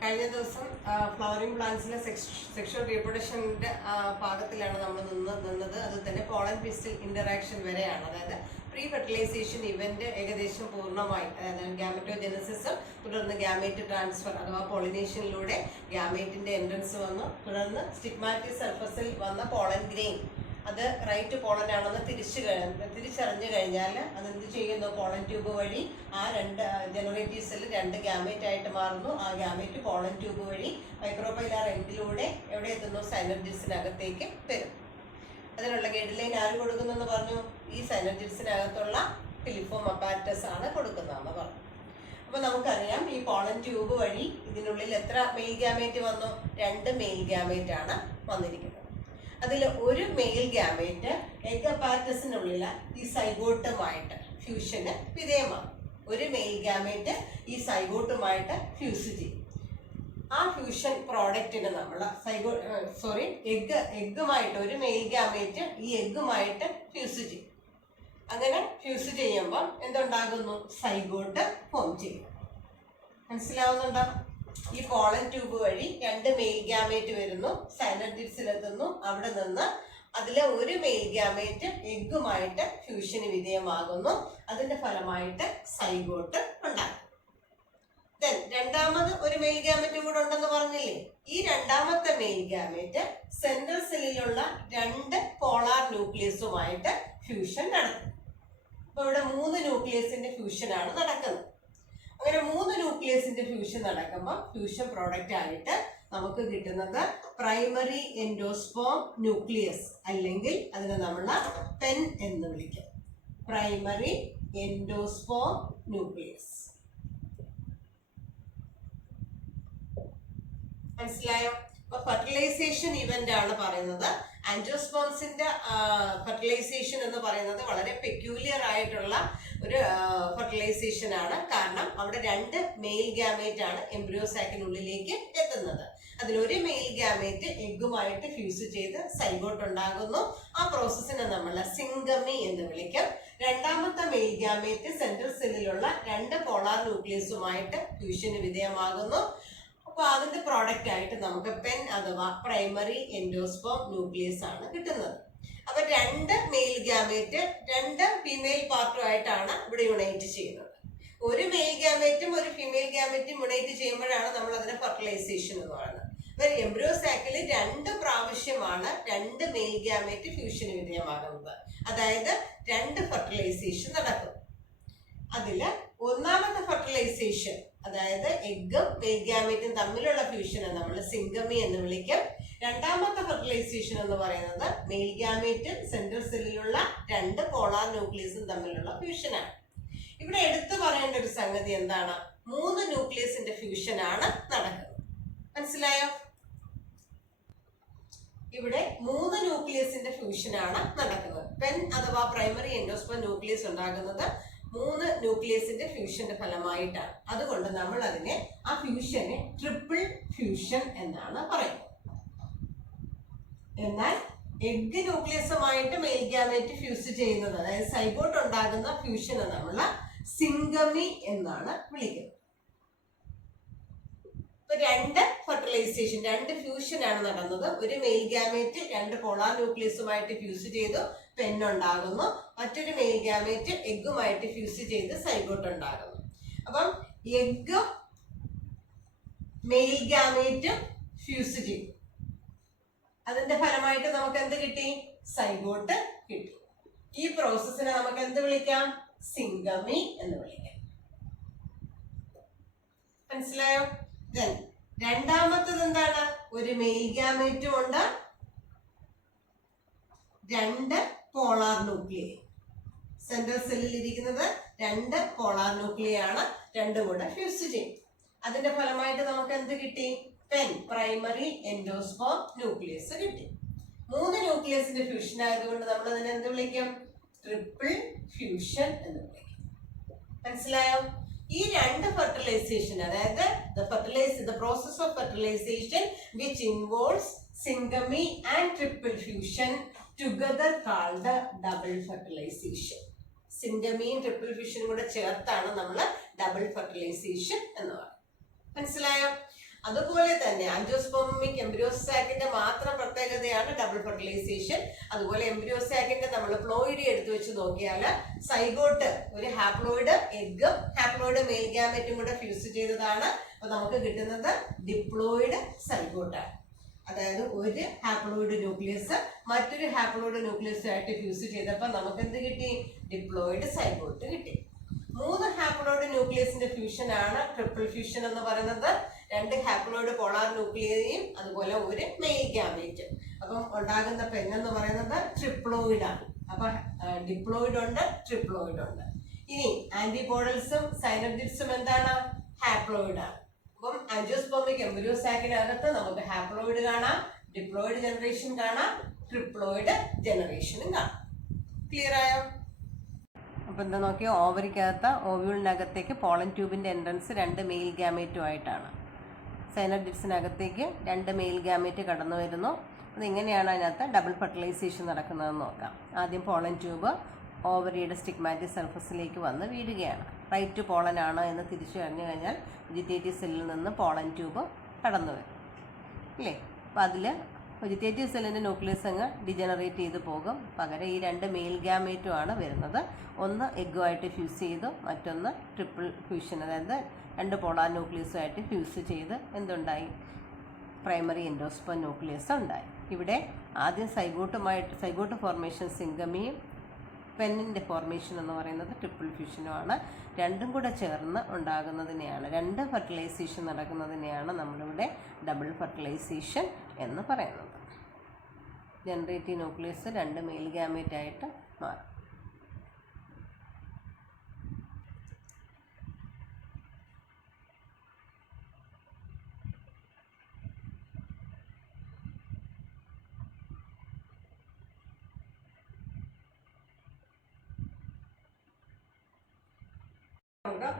കഴിഞ്ഞ ദിവസം flowering പ്ലാന്റ്സിലെ sexual റീപ്രൊഡക്ഷൻ്റെ ഭാഗത്തിലാണ് നമ്മൾ നിന്നത്. അത് തന്നെ പോളൻ പിസ്റ്റൽ ഇന്ററാക്ഷൻ വരെയാണ്. അതായത് പ്രീ ഫെർട്ടിലൈസേഷൻ ഇവന്റ് ഏകദേശം പൂർണ്ണമായി. അതായത് ഗാമറ്റോജെനസിസും തുടർന്ന് ഗാമേറ്റ് ട്രാൻസ്ഫർ അഥവാ പോളിനേഷനിലൂടെ ഗാമേറ്റിന്റെ എൻട്രൻസ് വന്നു. തുടർന്ന് സ്റ്റിഗ്മാറ്റിക് സർഫസിൽ വന്ന പോളൻ ഗ്രെയിൻ അത് റൈറ്റ് പോളൻ ആണെന്ന് തിരിച്ചറിഞ്ഞു കഴിഞ്ഞാൽ അതെന്ത് ചെയ്യുന്നു? പോളൻ ട്യൂബ് വഴി ആ രണ്ട് ജനറേറ്റീവ് സെല്ല് രണ്ട് ഗാമേറ്റ് ആയിട്ട് മാറുന്നു. ആ ഗാമേറ്റ് പോളൻ ട്യൂബ് വഴി മൈക്രോപൈലാർ എൻഡിലൂടെ എവിടെ എത്തുന്നു? സൈനർജിഡ്സിനകത്തേക്ക് വരും. അതിനുള്ള ഗൈഡ് ലൈൻ ആര് കൊടുക്കുന്നെന്ന് പറഞ്ഞു? ഈ സൈനർജിഡ്സിനകത്തുള്ള ഫിലിഫോം അപ്പാരറ്റസ് ആണ് കൊടുക്കുന്നതെന്ന് പറഞ്ഞു. അപ്പൊ നമുക്കറിയാം ഈ പോളൻ ട്യൂബ് വഴി ഇതിനുള്ളിൽ എത്ര മെയിൽ ഗാമേറ്റ് വന്നു? 2 മെയിൽ ഗാമേറ്റ് ആണ് വന്നിരിക്കുന്നത്. അതിൽ ഒരു മെയിൽ ഗാമേറ്റ് എഗ് അപ്പാരറ്റസിനുള്ളിൽ ഈ സൈഗോട്ടുമായിട്ട് ഫ്യൂഷന് വിധേയമാണ്. ഒരു മെയിൽ ഗാമേറ്റ് ഈ സൈഗോട്ടുമായിട്ട് ഫ്യൂസ് ചെയ്യും. ആ ഫ്യൂഷൻ പ്രോഡക്റ്റിന് നമ്മൾ എഗ്ഗുമായിട്ട് ഒരു മെയിൽ ഗാമേറ്റ് ഈ എഗ്ഗുമായിട്ട് ഫ്യൂസ് ചെയ്യും. അങ്ങനെ ഫ്യൂസ് ചെയ്യുമ്പം എന്തുണ്ടാകുന്നു? സൈഗോട്ട് ഫോം ചെയ്യും. മനസ്സിലാവുന്നുണ്ടോ? ഈ പോളൻ ട്യൂബ് വഴി 2 മെയിൽ ഗാമേറ്റ് വരുന്നു, സൈനർജിഡ്സിലെത്തുന്നു. അവിടെ നിന്ന് അതിലെ ഒരു മെയിൽ ഗാമേറ്റ് എഗ്ഗുമായിട്ട് ഫ്യൂഷന് വിധേയമാകുന്നു. അതിന്റെ ഫലമായിട്ട് സൈഗോട്ട് ഉണ്ടാകും. രണ്ടാമത് ഒരു മെയിൽ ഗാമേറ്റ് കൂടെ ഉണ്ടെന്ന് പറഞ്ഞില്ലേ? ഈ രണ്ടാമത്തെ മെയിൽ ഗാമേറ്റ് സെൻട്രൽ സെല്ലിലുള്ള 2 പോളാർ ന്യൂക്ലിയസുമായിട്ട് ഫ്യൂഷൻ നടക്കും. അപ്പൊ ഇവിടെ 3 ന്യൂക്ലിയസിന്റെ ഫ്യൂഷനാണ് നടക്കുന്നത്. അങ്ങനെ 3 ന്യൂക്ലിയസിന്റെ ഫ്യൂഷൻ നടക്കുമ്പോൾ ഫ്യൂഷൻ പ്രോഡക്റ്റ് ആയിട്ട് നമുക്ക് കിട്ടുന്നത് പ്രൈമറി എൻഡോസ്പോം ന്യൂക്ലിയസ്, അല്ലെങ്കിൽ അതിനെ നമ്മൾ പെൻ എന്ന് വിളിക്കും. Primary endosperm nucleus. മനസ്സിലായോ? അപ്പൊ ഫെർട്ടിലൈസേഷൻ ഇവന്റ് ആണ് പറയുന്നത്. ആൻജിയോസ്പോംസിന്റെ ഫെർട്ടിലൈസേഷൻ എന്ന് പറയുന്നത് വളരെ പെക്യൂലിയർ ആയിട്ടുള്ള ഒരു ഫെർട്ടിലൈസേഷൻ ആണ്. കാരണം അവിടെ 2 മെയിൽ ഗാമേറ്റ് ആണ് എംബ്രിയോ സാക്കിനുള്ളിലേക്ക് എത്തുന്നത്. അതിലൊരു മെയിൽ ഗാമേറ്റ് എഗ്ഗുമായിട്ട് ഫ്യൂസ് ചെയ്ത് സൈഗോട്ട് ഉണ്ടാകുന്നു. ആ പ്രോസസ്സിനെ നമ്മൾ സിംഗമി എന്ന് വിളിക്കും. രണ്ടാമത്തെ മെയിൽ ഗാമേറ്റ് സെൻട്രൽ സെല്ലിലുള്ള 2 പോളാർ ന്യൂക്ലിയസുമായിട്ട് ഫ്യൂഷന് വിധേയമാകുന്നു. അപ്പൊ അതിന്റെ പ്രോഡക്റ്റ് ആയിട്ട് നമുക്ക് പെൻ അഥവാ പ്രൈമറി എൻഡോസ്പോം ന്യൂക്ലിയസ് ആണ് കിട്ടുന്നത്. അപ്പൊ 2 മെയിൽ ഗാമേറ്റ് 2 ഫീമെയിൽ പാർട്ടുമായിട്ടാണ് ഇവിടെ യുണൈറ്റ് ചെയ്യുന്നത്. ഒരു മെയിൽ ഗാമേറ്റും ഒരു ഫീമെയിൽ ഗാമേറ്റും യുണൈറ്റ് ചെയ്യുമ്പോഴാണ് നമ്മൾ അതിനെ ഫെർട്ടിലൈസേഷൻ എന്ന് പറയുന്നത്. അപ്പൊ എംബ്രിയോ സാക്കിൽ 2 പ്രാവശ്യമാണ് 2 മെയിൽ ഗാമേറ്റ് ഫ്യൂഷന് വിധേയമാകുന്നത്. അതായത് 2 ഫെർട്ടിലൈസേഷൻ നടക്കും. അതില് ഒന്നാമത്തെ ഫെർട്ടിലൈസേഷൻ, അതായത് എഗ്ഗും മെയിൽ ഗാമേറ്റും തമ്മിലുള്ള ഫ്യൂഷനെ നമ്മൾ സിംഗമി എന്ന് വിളിക്കും. രണ്ടാമത്തെ ഫെർട്ടിലൈസേഷൻ എന്ന് പറയുന്നത് മെയിൽ ഗാമേറ്റും സെൻട്രൽ സെല്ലിലുള്ള 2 പോളാർ ന്യൂക്ലിയസും തമ്മിലുള്ള ഫ്യൂഷനാണ്. ഇവിടെ എടുത്തു പറയേണ്ട ഒരു സംഗതി എന്താണ്? 3 ന്യൂക്ലിയസിന്റെ ഫ്യൂഷൻ ആണ് നടക്കുന്നത്. മനസ്സിലായോ? ഇവിടെ 3 ന്യൂക്ലിയസിന്റെ ഫ്യൂഷൻ ആണ് നടക്കുന്നത്. പെൻ അഥവാ പ്രൈമറി എൻഡോസ്പോം ന്യൂക്ലിയസ് ഉണ്ടാകുന്നത് 3 ന്യൂക്ലിയസിന്റെ ഫ്യൂഷന്റെ ഫലമായിട്ടാണ്. അതുകൊണ്ട് നമ്മൾ അതിനെ ആ ഫ്യൂഷനെ ട്രിപ്പിൾ ഫ്യൂഷൻ എന്നാണ് പറയുന്നത്. എന്നാൽ എഗ് ന്യൂക്ലിയസുമായിട്ട് മെയിൽ ഗാമേറ്റ് ഫ്യൂസ് ചെയ്യുന്നത്, അതായത് സൈഗോട്ട് ഉണ്ടാകുന്ന ഫ്യൂഷനെ നമ്മൾ സിംഗമി എന്നാണ് വിളിക്കുന്നത്. ഇപ്പൊ 2 ഫെർട്ടിലൈസേഷൻ 2 ഫ്യൂഷൻ ആണ് നടന്നത്. ഒരു മെയിൽ ഗാമേറ്റ് 2 പോളാർ ന്യൂക്ലിയസുമായിട്ട് ഫ്യൂസ് ചെയ്തു പെൻ ഉണ്ടാകുന്നു. മറ്റൊരു മെയിൽ ഗാമേറ്റ് എഗ്ഗുമായിട്ട് ഫ്യൂസ് ചെയ്ത് സൈഗോട്ട് ഉണ്ടാകുന്നു. അപ്പം എഗ്ഗും മെയിൽ ഗാമേറ്റും ഫ്യൂസ് ചെയ്തു. അതിന്റെ ഫലമായിട്ട് നമുക്ക് എന്ത് കിട്ടി? സൈഗോട്ട് കിട്ടി. ഈ പ്രോസസ്സിനെ നമുക്ക് എന്ത് വിളിക്കാം? സിംഗമി എന്ന് വിളിക്കാം. മനസ്സിലായോ? രണ്ടാമത്തത് എന്താണ്? ഒരു മെയിൽ ഗാമേറ്റും ഉണ്ട്, 2 പോളാർ ന്യൂക്ലിയ. സെൻട്രൽ സെല്ലിൽ ഇരിക്കുന്നത് 2 പോളാർ ന്യൂക്ലിയ ആണ്. 2 കൂടെ ഫ്യൂസ് ചെയ്യും. അതിന്റെ ഫലമായിട്ട് നമുക്ക് എന്ത് കിട്ടി? പെൻ പ്രൈമറി എൻഡോസ്പോം ന്യൂക്ലിയസ് കിട്ടി. 3 ന്യൂക്ലിയസിന്റെ ഫ്യൂഷൻ ആയതുകൊണ്ട് നമ്മൾ അതിനെ എന്ത് വിളിക്കും? ട്രിപ്പിൾ ഫ്യൂഷൻ എന്ന് വിളിക്കും. മനസ്സിലായോ? ഈ 2 ഫെർട്ടിലൈസേഷൻ, അതായത് the process of fertilization which involves syngamy and triple fusion together called double fertilization. സിംഗമിയും ട്രിപ്പിൾ ഫ്യൂഷനും കൂടെ ചേർത്താണ് നമ്മൾ ഡബിൾ ഫെർട്ടിലൈസേഷൻ എന്ന് പറയുന്നത്. മനസ്സിലായോ? അതുപോലെ തന്നെ ആൻജിയോസ്പെർമിക് എംബ്രിയോ സാക്കിന്റെ മാത്രം പ്രത്യേകതയാണ് ഡബിൾ ഫെർട്ടിലൈസേഷൻ. അതുപോലെ എംബ്രിയോ സാക്കിന്റെ നമ്മൾ പ്ലോയിഡി എടുത്തു വെച്ച് നോക്കിയാൽ സൈഗോട്ട് ഒരു ഹാപ്ലോയിഡ് എഗ്ഗും ഹാപ്ലോയിഡ് മെയിൽ ഗാമറ്റും കൂടെ ഫ്യൂസ് ചെയ്തതാണ്. അപ്പൊ നമുക്ക് കിട്ടുന്നത് ഡിപ്ലോയിഡ് സൈഗോട്ടാണ്. അതായത് ഒരു ഹാപ്ലോയിഡ് ന്യൂക്ലിയസ് മറ്റൊരു ഹാപ്ലോയിഡ് ന്യൂക്ലിയസുമായിട്ട് ഫ്യൂസ് ചെയ്തപ്പോൾ നമുക്ക് എന്ത് കിട്ടി? ഡിപ്ലോയിഡ് സൈഗോട്ട് കിട്ടി. 3 ഹാപ്ലോയിഡ് ന്യൂക്ലിയസിന്റെ ഫ്യൂഷൻ ആണ് ട്രിപ്പിൾ ഫ്യൂഷൻ എന്ന് പറയുന്നത്. 2 ഹാപ്ലോയിഡ് പോളാർ ന്യൂക്ലിയയും അതുപോലെ ഒരു മെയിൽ ഗാമേറ്റ്. അപ്പം ഉണ്ടാകുന്ന പെണ്ണെന്ന് പറയുന്നത് ട്രിപ്ലോയിഡ് ആണ്. അപ്പൊ ഡിപ്ലോയിഡ് ഉണ്ട്, ട്രിപ്ലോയിഡ് ഉണ്ട്. ഇനി ആന്റിപോഡൽസും സൈനോപ്റ്റിഡ്സും എന്താണ്? ഹാപ്ലോയിഡ് ആണ്. അപ്പം ആൻജിയോസ്പെർമിക് എംബ്രിയോ സാക്കിനകത്ത് നമുക്ക് ഹാപ്ലോയിഡ് കാണാം, ഡിപ്ലോയിഡ് ജനറേഷൻ കാണാം, ട്രിപ്ലോയിഡ് ജനറേഷനും കാണാം. ക്ലിയർ ആയോ? അപ്പം എന്താ നോക്കിയാൽ ഓവറിക്കകത്ത് ഓവ്യൂളിനകത്തേക്ക് പോളൻ ട്യൂബിൻ്റെ എൻട്രൻസ് 2 മെയിൽ ഗാമേറ്റുമായിട്ടാണ്. സൈനോപ്റ്റിഡ്സിനകത്തേക്ക് 2 മെയിൽ ഗാമേറ്റ് കടന്നു വരുന്നു. അതെങ്ങനെയാണ് അതിനകത്ത് ഡബിൾ ഫെർട്ടിലൈസേഷൻ നടക്കുന്നതെന്ന് നോക്കാം. ആദ്യം പോളൻ ട്യൂബ് ഓവറിയുടെ സ്റ്റിഗ്മാറ്റിക് സർഫസിലേക്ക് വന്ന് വീഴുകയാണ്. റൈറ്റ് പോളൻ ആണ് എന്ന് തിരിച്ചു കഴിഞ്ഞു കഴിഞ്ഞാൽ വെജിറ്റേറ്റീവ് സെല്ലിൽ നിന്ന് പോളൻ ട്യൂബ് കടന്നു വരും അല്ലേ. അപ്പം അതിൽ വെജിറ്റേറ്റീവ് സെല്ലിൻ്റെ ന്യൂക്ലിയസ് അങ്ങ് ഡിജനറേറ്റ് ചെയ്ത് പോകും. പകരം ഈ 2 മെയിൽ ഗാമേറ്റുമാണ് വരുന്നത്. ഒന്ന് എഗ്ഗുമായിട്ട് ഫ്യൂസ് ചെയ്തു, മറ്റൊന്ന് ട്രിപ്പിൾ ഫ്യൂഷൻ, അതായത് 2 പോളാർ ന്യൂക്ലിയസുമായിട്ട് ഫ്യൂസ് ചെയ്ത് എന്തുണ്ടായി? പ്രൈമറി എൻഡോസ്പേം ന്യൂക്ലിയസ് ഉണ്ടായി. ഇവിടെ ആദ്യം സൈഗോട്ട് ഫോർമേഷൻ സിംഗമിയും പെന്നിൻ്റെ ഫോർമേഷൻ എന്ന് പറയുന്നത് ട്രിപ്പിൾ ഫ്യൂഷനുമാണ്. രണ്ടും കൂടെ ചേർന്ന് ഉണ്ടാകുന്നതിനെയാണ്, 2 ഫെർട്ടിലൈസേഷൻ നടക്കുന്നതിനെയാണ് നമ്മളിവിടെ ഡബിൾ ഫെർട്ടിലൈസേഷൻ എന്ന് പറയുന്നത്. ജനറേറ്റീവ് ന്യൂക്ലിയസ് 2 മെയിൽ ഗാമേറ്റ് ആയിട്ട് മാറും.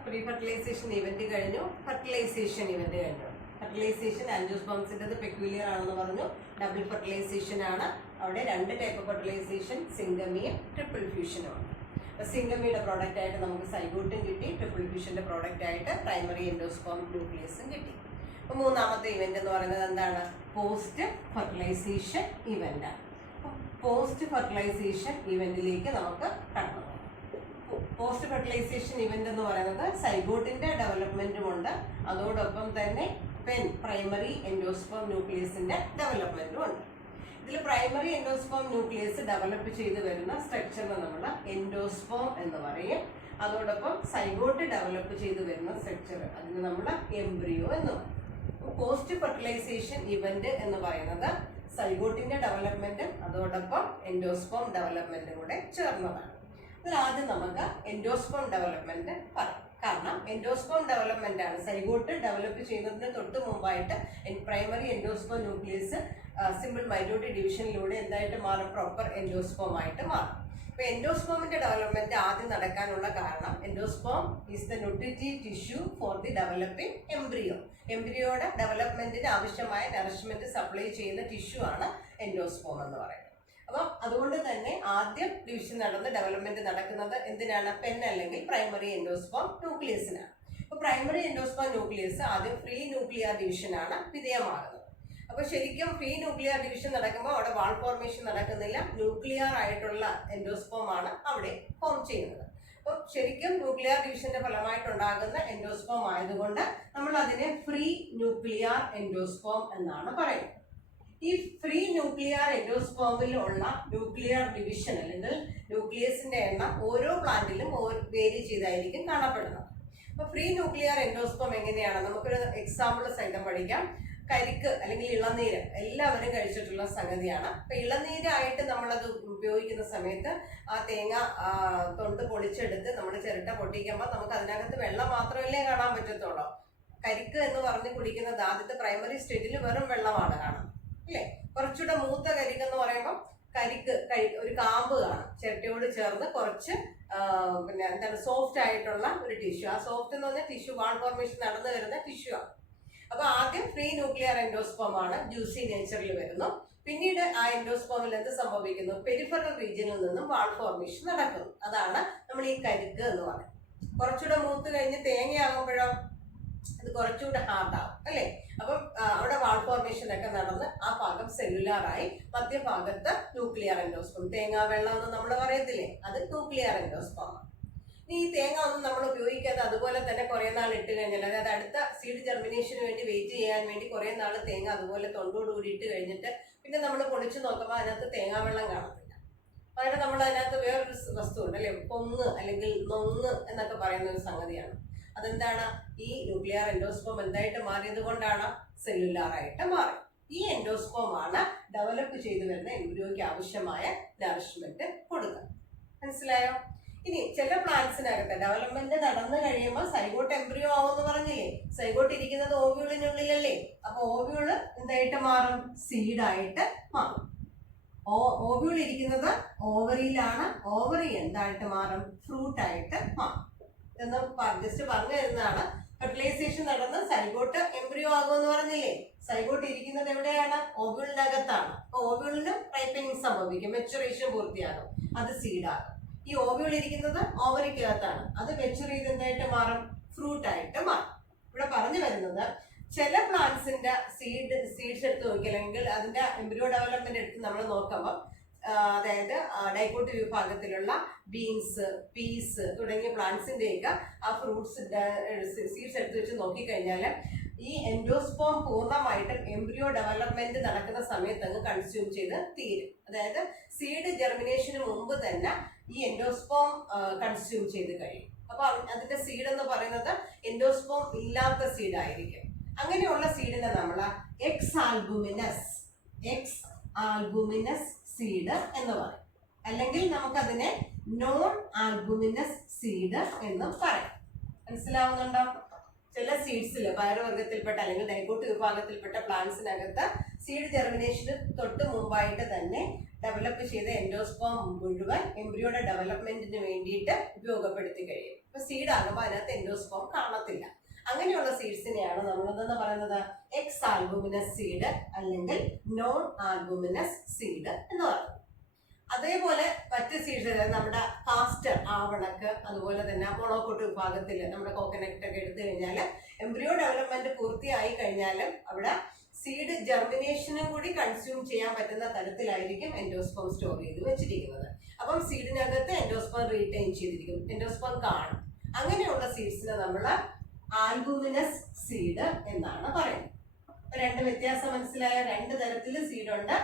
പ്രീ ഫെർട്ടിലൈസേഷൻ ഇവന്റ് കഴിഞ്ഞു, ഫെർട്ടിലൈസേഷൻ ഇവന്റ് കഴിഞ്ഞു. ഫെർട്ടിലൈസേഷൻ ആൻജിയോസ്പെർമ്സിൻ്റെത് പെക്യുലിയർ ആണെന്ന് പറഞ്ഞു. ഡബിൾ ഫെർട്ടിലൈസേഷൻ ആണ്. അവിടെ 2 ടൈപ്പ് ഫെർട്ടിലൈസേഷൻ, സിംഗമിയും ട്രിപ്പിൾ ഫ്യൂഷനുമാണ്. അപ്പോൾ സിംഗമിയുടെ പ്രോഡക്റ്റ് ആയിട്ട് നമുക്ക് സൈഗോട്ടും കിട്ടി, ട്രിപ്പിൾ ഫ്യൂഷന്റെ പ്രോഡക്റ്റ് ആയിട്ട് പ്രൈമറി എൻഡോസ്പേം ന്യൂക്ലിയസും കിട്ടി. അപ്പോൾ മൂന്നാമത്തെ ഇവന്റ് എന്ന് പറയുന്നത് എന്താണ്? പോസ്റ്റ് ഫെർട്ടിലൈസേഷൻ ഇവന്റ് ആണ്. പോസ്റ്റ് ഫെർട്ടിലൈസേഷൻ ഇവന്റിലേക്ക് നമുക്ക് കടന്നു. പോസ്റ്റ് ഫെർട്ടിലൈസേഷൻ ഇവന്റ് എന്ന് പറയുന്നത് സൈഗോട്ടിന്റെ ഡെവലപ്മെന്റും ഉണ്ട്, അതോടൊപ്പം തന്നെ പ്രൈമറി എൻഡോസ്പേം ന്യൂക്ലിയസിന്റെ ഡെവലപ്മെന്റും ഉണ്ട്. ഇതിൽ പ്രൈമറി എൻഡോസ്പേം ന്യൂക്ലിയസ് ഡെവലപ്പ് ചെയ്ത് വരുന്ന സ്ട്രക്ചറിനെ നമ്മൾ എൻഡോസ്പേം എന്ന് പറയും. അതോടൊപ്പം സൈഗോട്ട് ഡെവലപ്പ് ചെയ്ത് വരുന്ന സ്ട്രക്ചർ അതിന് നമ്മൾ എംബ്രിയോ എന്ന് പറയും. പോസ്റ്റ് ഫെർട്ടിലൈസേഷൻ ഇവന്റ് എന്ന് പറയുന്നത് സൈഗോട്ടിന്റെ ഡെവലപ്മെന്റും അതോടൊപ്പം എൻഡോസ്പേം ഡെവലപ്മെന്റും കൂടെ ചേർന്നതാണ്. ആദ്യം നമുക്ക് എൻഡോസ്പേം ഡെവലപ്മെന്റ് പറയാം. കാരണം എൻഡോസ്പേം ഡെവലപ്മെന്റ് ആണ് സൈഗോട്ട് ഡെവലപ്പ് ചെയ്യുന്നതിന് തൊട്ട് മുമ്പായിട്ട് primary endosperm nucleus simple mitotic ഡിവിഷനിലൂടെ എന്തായിട്ട് മാറും? പ്രോപ്പർ എൻഡോസ്പേം ആയിട്ട് മാറും. അപ്പൊ എൻഡോസ്പേമിന്റെ ഡെവലപ്മെന്റ് ആദ്യം നടക്കാനുള്ള കാരണം endosperm is the nutritive tissue for the developing embryo. എംബ്രിയോയുടെ ഡെവലപ്മെന്റിന് ആവശ്യമായ നറിഷ്മെന്റ് സപ്ലൈ ചെയ്യുന്ന ടിഷ്യൂ ആണ് എൻഡോസ്പേം എന്ന് പറയുന്നത്. അപ്പം അതുകൊണ്ട് തന്നെ ആദ്യം ഡിവിഷൻ നടന്ന് ഡെവലപ്മെന്റ് നടക്കുന്നത് എന്തിനാണ്? പെൻ അല്ലെങ്കിൽ പ്രൈമറി എൻഡോസ്പേം ന്യൂക്ലിയസിനാണ്. അപ്പോൾ പ്രൈമറി എൻഡോസ്പേം ന്യൂക്ലിയസ് ആദ്യം ഫ്രീ ന്യൂക്ലിയർ ഡിവിഷനാണ് വിധേയമാകുന്നത്. അപ്പോൾ ശരിക്കും ഫ്രീ ന്യൂക്ലിയർ ഡിവിഷൻ നടക്കുമ്പോൾ അവിടെ വാൾ ഫോർമേഷൻ നടക്കുന്നില്ല, ന്യൂക്ലിയർ ആയിട്ടുള്ള എൻഡോസ്പേം ആണ് അവിടെ ഫോം ചെയ്യുന്നത്. അപ്പോൾ ശരിക്കും ന്യൂക്ലിയർ ഡിവിഷന്റെ ഫലമായിട്ടുണ്ടാകുന്ന എൻഡോസ്പേം ആയതുകൊണ്ട് നമ്മൾ അതിനെ ഫ്രീ ന്യൂക്ലിയർ എൻഡോസ്പേം എന്നാണ് പറയുന്നത്. ഈ ഫ്രീ ന്യൂക്ലിയർ എൻഡോസ്പേമിലുള്ള ന്യൂക്ലിയർ ഡിവിഷൻ അല്ലെങ്കിൽ ന്യൂക്ലിയസിന്റെ എണ്ണം ഓരോ പ്ലാന്റിലും വേരി ചെയ്തായിരിക്കും കാണപ്പെടുന്നത്. അപ്പൊ ഫ്രീ ന്യൂക്ലിയർ എൻഡോസ്പേം എങ്ങനെയാണ്? നമുക്കൊരു എക്സാമ്പിൾ സഹിതം പഠിക്കാം. കരിക്ക് അല്ലെങ്കിൽ ഇളനീര് എല്ലാവരും കഴിച്ചിട്ടുള്ള സംഗതിയാണ്. അപ്പൊ ഇളനീരായിട്ട് നമ്മളത് ഉപയോഗിക്കുന്ന സമയത്ത് ആ തേങ്ങ തൊണ്ട് പൊളിച്ചെടുത്ത് നമ്മൾ ചിരട്ട പൊട്ടിക്കുമ്പോൾ നമുക്ക് അതിനകത്ത് വെള്ളം മാത്രമല്ലേ കാണാൻ പറ്റത്തുള്ളൂ. കരിക്ക് എന്ന് പറഞ്ഞ് കുടിക്കുന്നത് ആദ്യത്തെ പ്രൈമറി സ്റ്റേജിൽ വെറും വെള്ളമാണ് കാണാം അല്ലേ. കുറച്ചുകൂടെ മൂത്ത കരിക്ക് എന്ന് പറയുമ്പോൾ കരിക്ക് ഒരു കാമ്പ് കാണാം, ചിരട്ടയോട് ചേർന്ന് കുറച്ച് പിന്നെ എന്താണ് സോഫ്റ്റ് ആയിട്ടുള്ള ഒരു ടിഷ്യൂ. ആ സോഫ്റ്റ് എന്ന് പറഞ്ഞാൽ ടിഷ്യൂ വാൾ ഫോർമേഷൻ നടന്നു വരുന്ന ടിഷ്യൂ ആണ്. അപ്പൊ ആദ്യം ഫ്രീ ന്യൂക്ലിയർ എൻഡോസ്പേം ആണ്, ജ്യൂസി നേച്ചറിൽ വരുന്നു. പിന്നീട് ആ എൻഡോസ്പേമിൽ എന്ത് സംഭവിക്കുന്നു? പെരിഫറൽ റീജിയനിൽ നിന്നും വാൾ ഫോർമേഷൻ നടക്കുന്നു. അതാണ് നമ്മൾ ഈ കരിക്ക് എന്ന് പറയുന്നത്. കുറച്ചുകൂടെ മൂത്ത് കഴിഞ്ഞ് തേങ്ങയാകുമ്പോഴോ അത് കുറച്ചുകൂടെ ഹാർഡാവും അല്ലേ. അപ്പം അവിടെ വാൾ ഫോർമേഷൻ ഒക്കെ നടന്ന് ആ ഭാഗം സെല്ലുലാറായി മധ്യഭാഗത്ത് ന്യൂക്ലിയർ എൻഡോസ്പോം. തേങ്ങാവെള്ളം എന്ന് നമ്മൾ പറയത്തില്ലേ, അത് ന്യൂക്ലിയർ എൻഡോസ്പോമാണ്. ഈ തേങ്ങ ഒന്നും നമ്മൾ ഉപയോഗിക്കാതെ അതുപോലെ തന്നെ കുറെ നാൾ ഇട്ട് കഴിഞ്ഞാൽ, അതായത് അടുത്ത സീഡ് ജെർമിനേഷന് വേണ്ടി വെയിറ്റ് ചെയ്യാൻ വേണ്ടി കുറെ നാൾ തേങ്ങ അതുപോലെ തൊണ്ടോടുകൂടി ഇട്ട് കഴിഞ്ഞിട്ട് പിന്നെ നമ്മൾ പൊളിച്ചു നോക്കുമ്പോൾ അതിനകത്ത് തേങ്ങാവെള്ളം കാണത്തില്ല. പകരം നമ്മൾ അതിനകത്ത് വേറൊരു വസ്തു ഉണ്ട് അല്ലെ, പൊങ്ങ് അല്ലെങ്കിൽ നൊങ്ങ് എന്നൊക്കെ പറയുന്ന ഒരു സംഗതിയാണ്. അതെന്താണ്? ഈ ന്യൂക്ലിയർ എൻഡോസ്പോം എന്തായിട്ട് മാറിയത് കൊണ്ടാണ്? സെല്ലുലാറായിട്ട് മാറി. ഈ എൻഡോസ്പോം ആണ് ഡെവലപ്പ് ചെയ്തു വരുന്ന എംബ്രിയോയ്ക്ക് ആവശ്യമായ നറിഷ്മെന്റ് കൊടുക്കുക. മനസ്സിലായോ? ഇനി ചില പ്ലാന്റ്സിനകത്ത് ഡെവലപ്മെന്റ് നടന്നു കഴിയുമ്പോൾ സൈഗോട്ട് എംബ്രിയോ ആവുമെന്ന് പറഞ്ഞില്ലേ. സൈഗോട്ട് ഇരിക്കുന്നത് ഓവ്യൂളിനുള്ളിലല്ലേ. അപ്പൊ ഓവ്യൂള് എന്തായിട്ട് മാറും? സീഡായിട്ട് മാറും. ഓവ്യൂൾ ഇരിക്കുന്നത് ഓവറിയിലാണ്. ഓവറി എന്തായിട്ട് മാറും? ഫ്രൂട്ട് ആയിട്ട് മാറും. ഇതൊന്ന് ജസ്റ്റ് പറഞ്ഞു തരുന്നതാണ്. ഫെർട്ടിലൈസേഷൻ നടന്ന് സൈഗോട്ട് എംബ്രിയോ ആകുമെന്ന് പറഞ്ഞില്ലേ. സൈഗോട്ട് ഇരിക്കുന്നത് എവിടെയാണ്? ഓവ്യൂളിനകത്താണ്. അപ്പൊ ഓവ്യൂളിന് റൈപ്പനിങ് സംഭവിക്കും, മെച്ചുറേഷൻ പൂർത്തിയാകും, അത് സീഡാകും. ഈ ഓവ്യൂൾ ഇരിക്കുന്നത് ഓവറിക്കകത്താണ്. അത് മെച്ചുർ ചെയ്ത് എന്തായിട്ട് മാറും? ഫ്രൂട്ട് ആയിട്ട് മാറും. ഇവിടെ പറഞ്ഞു വരുന്നത് ചില പ്ലാന്റ്സിന്റെ സീഡ്സ് എടുത്ത് നോക്കിയില്ലെങ്കിൽ അതിന്റെ എംബ്രിയോ ഡെവലപ്മെന്റ് എടുത്ത് നമ്മൾ നോക്കുമ്പോൾ, അതായത് ഡൈക്കോട്ട് വിഭാഗത്തിലുള്ള ബീൻസ്, പീസ് തുടങ്ങിയ പ്ലാന്റ്സിന്റെയൊക്കെ ആ ഫ്രൂട്ട്സ് സീഡ്സ് എടുത്ത് വെച്ച് നോക്കിക്കഴിഞ്ഞാൽ ഈ എൻഡോസ്പോം പൂർണ്ണമായിട്ടും എംബ്രിയോ ഡെവലപ്മെന്റ് നടക്കുന്ന സമയത്ത് അങ്ങ് കൺസ്യൂം ചെയ്ത് തീരും. അതായത് സീഡ് ജെർമിനേഷന് മുമ്പ് തന്നെ ഈ എൻഡോസ്പോം കൺസ്യൂം ചെയ്ത് കഴിയും. അപ്പൊ അതിന്റെ സീഡ് എന്ന് പറയുന്നത് എൻഡോസ്പോം ഇല്ലാത്ത സീഡ് ആയിരിക്കും. അങ്ങനെയുള്ള സീഡിനെ നമ്മൾ എക്സ് ആൽബുമിനസ് സീഡ് എന്ന് പറയും. അല്ലെങ്കിൽ നമുക്കതിനെ നോൺ ആൽബുമിനസ് സീഡ് എന്നും പറയാം. മനസ്സിലാവുന്നുണ്ടോ? ചില സീഡ്സിൽ പയറുവർഗത്തിൽപ്പെട്ട അല്ലെങ്കിൽ ഡൈക്കോട്ട് വിഭാഗത്തിൽപ്പെട്ട പ്ലാന്റ്സിനകത്ത് സീഡ് ജെർമിനേഷന് തൊട്ട് മുമ്പായിട്ട് തന്നെ ഡെവലപ്പ് ചെയ്ത എൻഡോസ്പോം മുഴുവൻ എംബ്രിയോയുടെ ഡെവലപ്മെന്റിന് വേണ്ടിയിട്ട് ഉപയോഗപ്പെടുത്തി കഴിയും. ഇപ്പൊ സീഡ് ആകുമ്പോൾ അതിനകത്ത് എൻഡോസ്പോം കാണത്തില്ല. അങ്ങനെയുള്ള സീഡ്സിനെയാണ് നമ്മൾ എന്തെന്ന് പറയുന്നത്? എക്സ് ആൽബുമിനസ് സീഡ് അല്ലെങ്കിൽ നോൺ ആൽബുമിനസ് സീഡ് എന്ന് പറയുന്നത്. അതേപോലെ മറ്റ് സീഡ്സ്, നമ്മുടെ കാസ്റ്റർ, ആവണക്ക്, അതുപോലെ തന്നെ മോണോക്കോട്ട് വിഭാഗത്തിൽ നമ്മുടെ കോക്കനട്ട് ഒക്കെ എടുത്തു കഴിഞ്ഞാൽ എംബ്രിയോ ഡെവലപ്മെന്റ് പൂർത്തിയായി കഴിഞ്ഞാലും അവിടെ സീഡ് ജെർമിനേഷനും കൂടി കൺസ്യൂം ചെയ്യാൻ പറ്റുന്ന തരത്തിലായിരിക്കും എൻഡോസ്പോം സ്റ്റോർ ചെയ്ത് വെച്ചിരിക്കുന്നത്. അപ്പം സീഡിനകത്ത് എൻഡോസ്പോം റീറ്റെയിൻ ചെയ്തിരിക്കും, എൻഡോസ്പോം കാണും. അങ്ങനെയുള്ള സീഡ്സിനെ നമ്മൾ ആൽബുമിനസ് സീഡ് എന്നാണ് പറയുന്നത്. രണ്ട് വ്യത്യാസം മനസ്സിലായ? രണ്ട് തരത്തിൽ സീഡുണ്ട്.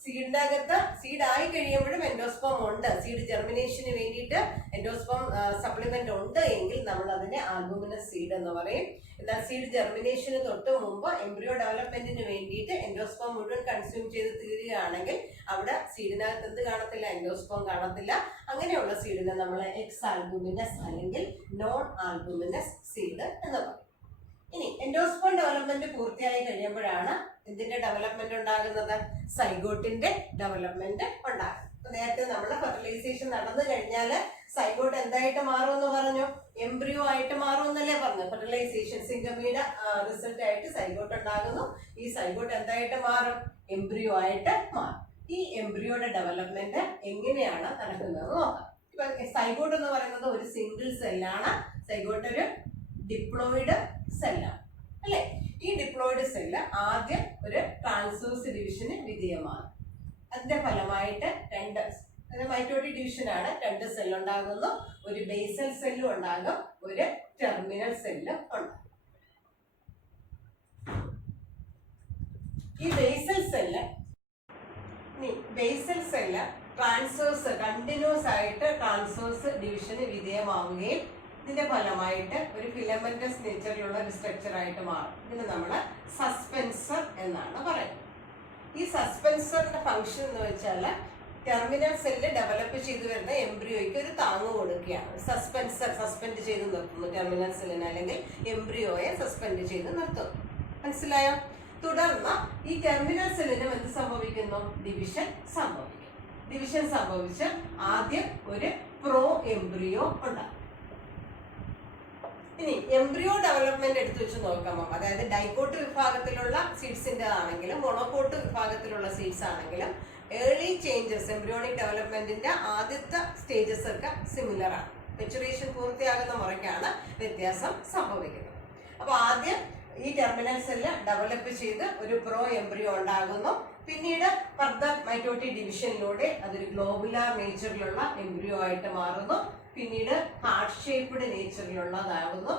സീഡിന്റെ അകത്ത് സീഡ് ആയി കഴിയുമ്പോഴും എൻഡോസ്പോം ഉണ്ട്, സീഡ് ജെർമിനേഷന് വേണ്ടിയിട്ട് എൻഡോസ്പോം സപ്ലിമെന്റ് ഉണ്ട് എങ്കിൽ നമ്മൾ അതിനെ ആൽബുമിനസ് സീഡ് എന്ന് പറയും. എന്നാൽ സീഡ് ജെർമിനേഷന് തൊട്ട് മുമ്പ് എംബ്രിയോ ഡെവലപ്മെന്റിന് വേണ്ടിയിട്ട് എൻഡോസ്പോം മുഴുവൻ കൺസ്യൂം ചെയ്ത് തീരുകയാണെങ്കിൽ അവിടെ സീഡിനകത്ത് എന്ത് കാണത്തില്ല? എൻഡോസ്പോം കാണത്തില്ല. അങ്ങനെയുള്ള സീഡിനെ നമ്മൾ എക്സ് ആൽബുമിനസ് അല്ലെങ്കിൽ നോൺ ആൽബുമിനസ് സീഡ് എന്ന് പറയും. ഇനി എൻഡോസ്പോം ഡെവലപ്മെന്റ് പൂർത്തിയായി കഴിയുമ്പോഴാണ് ഇതിന്റെ ഡെവലപ്മെന്റ് ഉണ്ടാകുന്നത്? സൈഗോട്ടിന്റെ ഡെവലപ്മെന്റ് ഉണ്ടാകും. നേരത്തെ നമ്മൾ ഫെർട്ടിലൈസേഷൻ നടന്നു കഴിഞ്ഞാൽ സൈഗോട്ട് എന്തായിട്ട് മാറുമെന്ന് പറഞ്ഞു? എംബ്രിയോ ആയിട്ട് മാറുമെന്നല്ലേ പറഞ്ഞു? ഫെർട്ടിലൈസേഷൻ സിംഗമിയുടെ റിസൾട്ട് ആയിട്ട് സൈഗോട്ട് ഉണ്ടാകുന്നു. ഈ സൈഗോട്ട് എന്തായിട്ട് മാറും? എംബ്രിയോ ആയിട്ട് മാറും. ഈ എംബ്രിയോയുടെ ഡെവലപ്മെന്റ് എങ്ങനെയാണ് നടക്കുന്നത് നോക്കാം. ഇപ്പൊ സൈഗോട്ട് എന്ന് പറയുന്നത് ഒരു സിംഗിൾ സെല്ലാണ്. സൈഗോട്ട് ഒരു ഡിപ്ലോയിഡ് സെല്ലാണ് അല്ലെ. ഈ ഡിപ്ലോയിഡ് സെല്ല് ആദ്യം ഒരു ട്രാൻസ്വേഴ്സ് ഡിവിഷന് വിധേയമാണ്. അതിന്റെ ഫലമായിട്ട് മൈറ്റോട്ടിക് ഡിവിഷൻ ആണ്. രണ്ട് സെല്ല് ഉണ്ടാകുന്നു. ഒരു ബേസൽ സെല്ലും ഉണ്ടാകും, ഒരു ടെർമിനൽ സെല്ലും ഉണ്ടാകും. ഈ ബേസൽ സെല്ല് ട്രാൻസ്വേഴ്സ് കണ്ടിന്യൂസ് ആയിട്ട് ട്രാൻസ്വേഴ്സ് ഡിവിഷന് വിധേയമാവുകയും ഇതിന്റെ ഫലമായിട്ട് ഒരു ഫിലമെന്റസ് നേച്ചറിലുള്ള ഒരു സ്ട്രക്ചർ ആയിട്ട് മാറും. ഇതിന് നമ്മൾ സസ്പെൻസർ എന്നാണ് പറയുന്നത്. ഈ സസ്പെൻസറിന്റെ ഫംഗ്ഷൻ എന്ന് വെച്ചാൽ ടെർമിനൽ സെല്ല് ഡെവലപ്പ് ചെയ്തു വരുന്ന എംബ്രിയോയ്ക്ക് ഒരു താങ്ങ് കൊടുക്കുകയാണ്. സസ്പെൻഡ് ചെയ്ത് നിർത്തുന്നു ടെർമിനൽ സെല്ലിനെ, അല്ലെങ്കിൽ എംബ്രിയോയെ സസ്പെൻഡ് ചെയ്ത് നിർത്തുന്നു. മനസ്സിലായോ? തുടർന്ന് ഈ ടെർമിനൽ സെല്ലിനും എന്ത് സംഭവിക്കുന്നു? ഡിവിഷൻ സംഭവിച്ച് ആദ്യം ഒരു പ്രോ എംബ്രിയോ ഉണ്ടാകും. ഇനി എംബ്രിയോ ഡെവലപ്മെന്റ് എടുത്തു വെച്ച് നോക്കുമ്പോൾ, അതായത് ഡൈക്കോട്ട് വിഭാഗത്തിലുള്ള സീഡ്സിന്റെ ആണെങ്കിലും മോണോക്കോട്ട് വിഭാഗത്തിലുള്ള സീഡ്സ് ആണെങ്കിലും ഏർലി ചേഞ്ചസ് എംബ്രിയോണിക് ഡെവലപ്മെന്റിന്റെ ആദ്യത്തെ സ്റ്റേജസ് ഒക്കെ സിമിലർ ആണ്. മെച്ചുറേഷൻ പൂർത്തിയാകുന്ന മുറയ്ക്കാണ് വ്യത്യാസം സംഭവിക്കുന്നത്. അപ്പൊ ആദ്യം ഈ ടെർമിനൽ സെല്ല് ഡെവലപ്പ് ചെയ്ത് ഒരു പ്രോ എംബ്രിയോ ഉണ്ടാകുന്നു. പിന്നീട് ഫർദർ മൈറ്റോട്ടിക് ഡിവിഷനിലൂടെ അതൊരു ഗ്ലോബുലാർ നേച്ചറിലുള്ള എംബ്രിയോ ആയിട്ട് മാറുന്നു. പിന്നീട് ഹാർട്ട് ഷേപ്പ്ഡ് നേച്ചറിലുള്ളതാകുന്നു.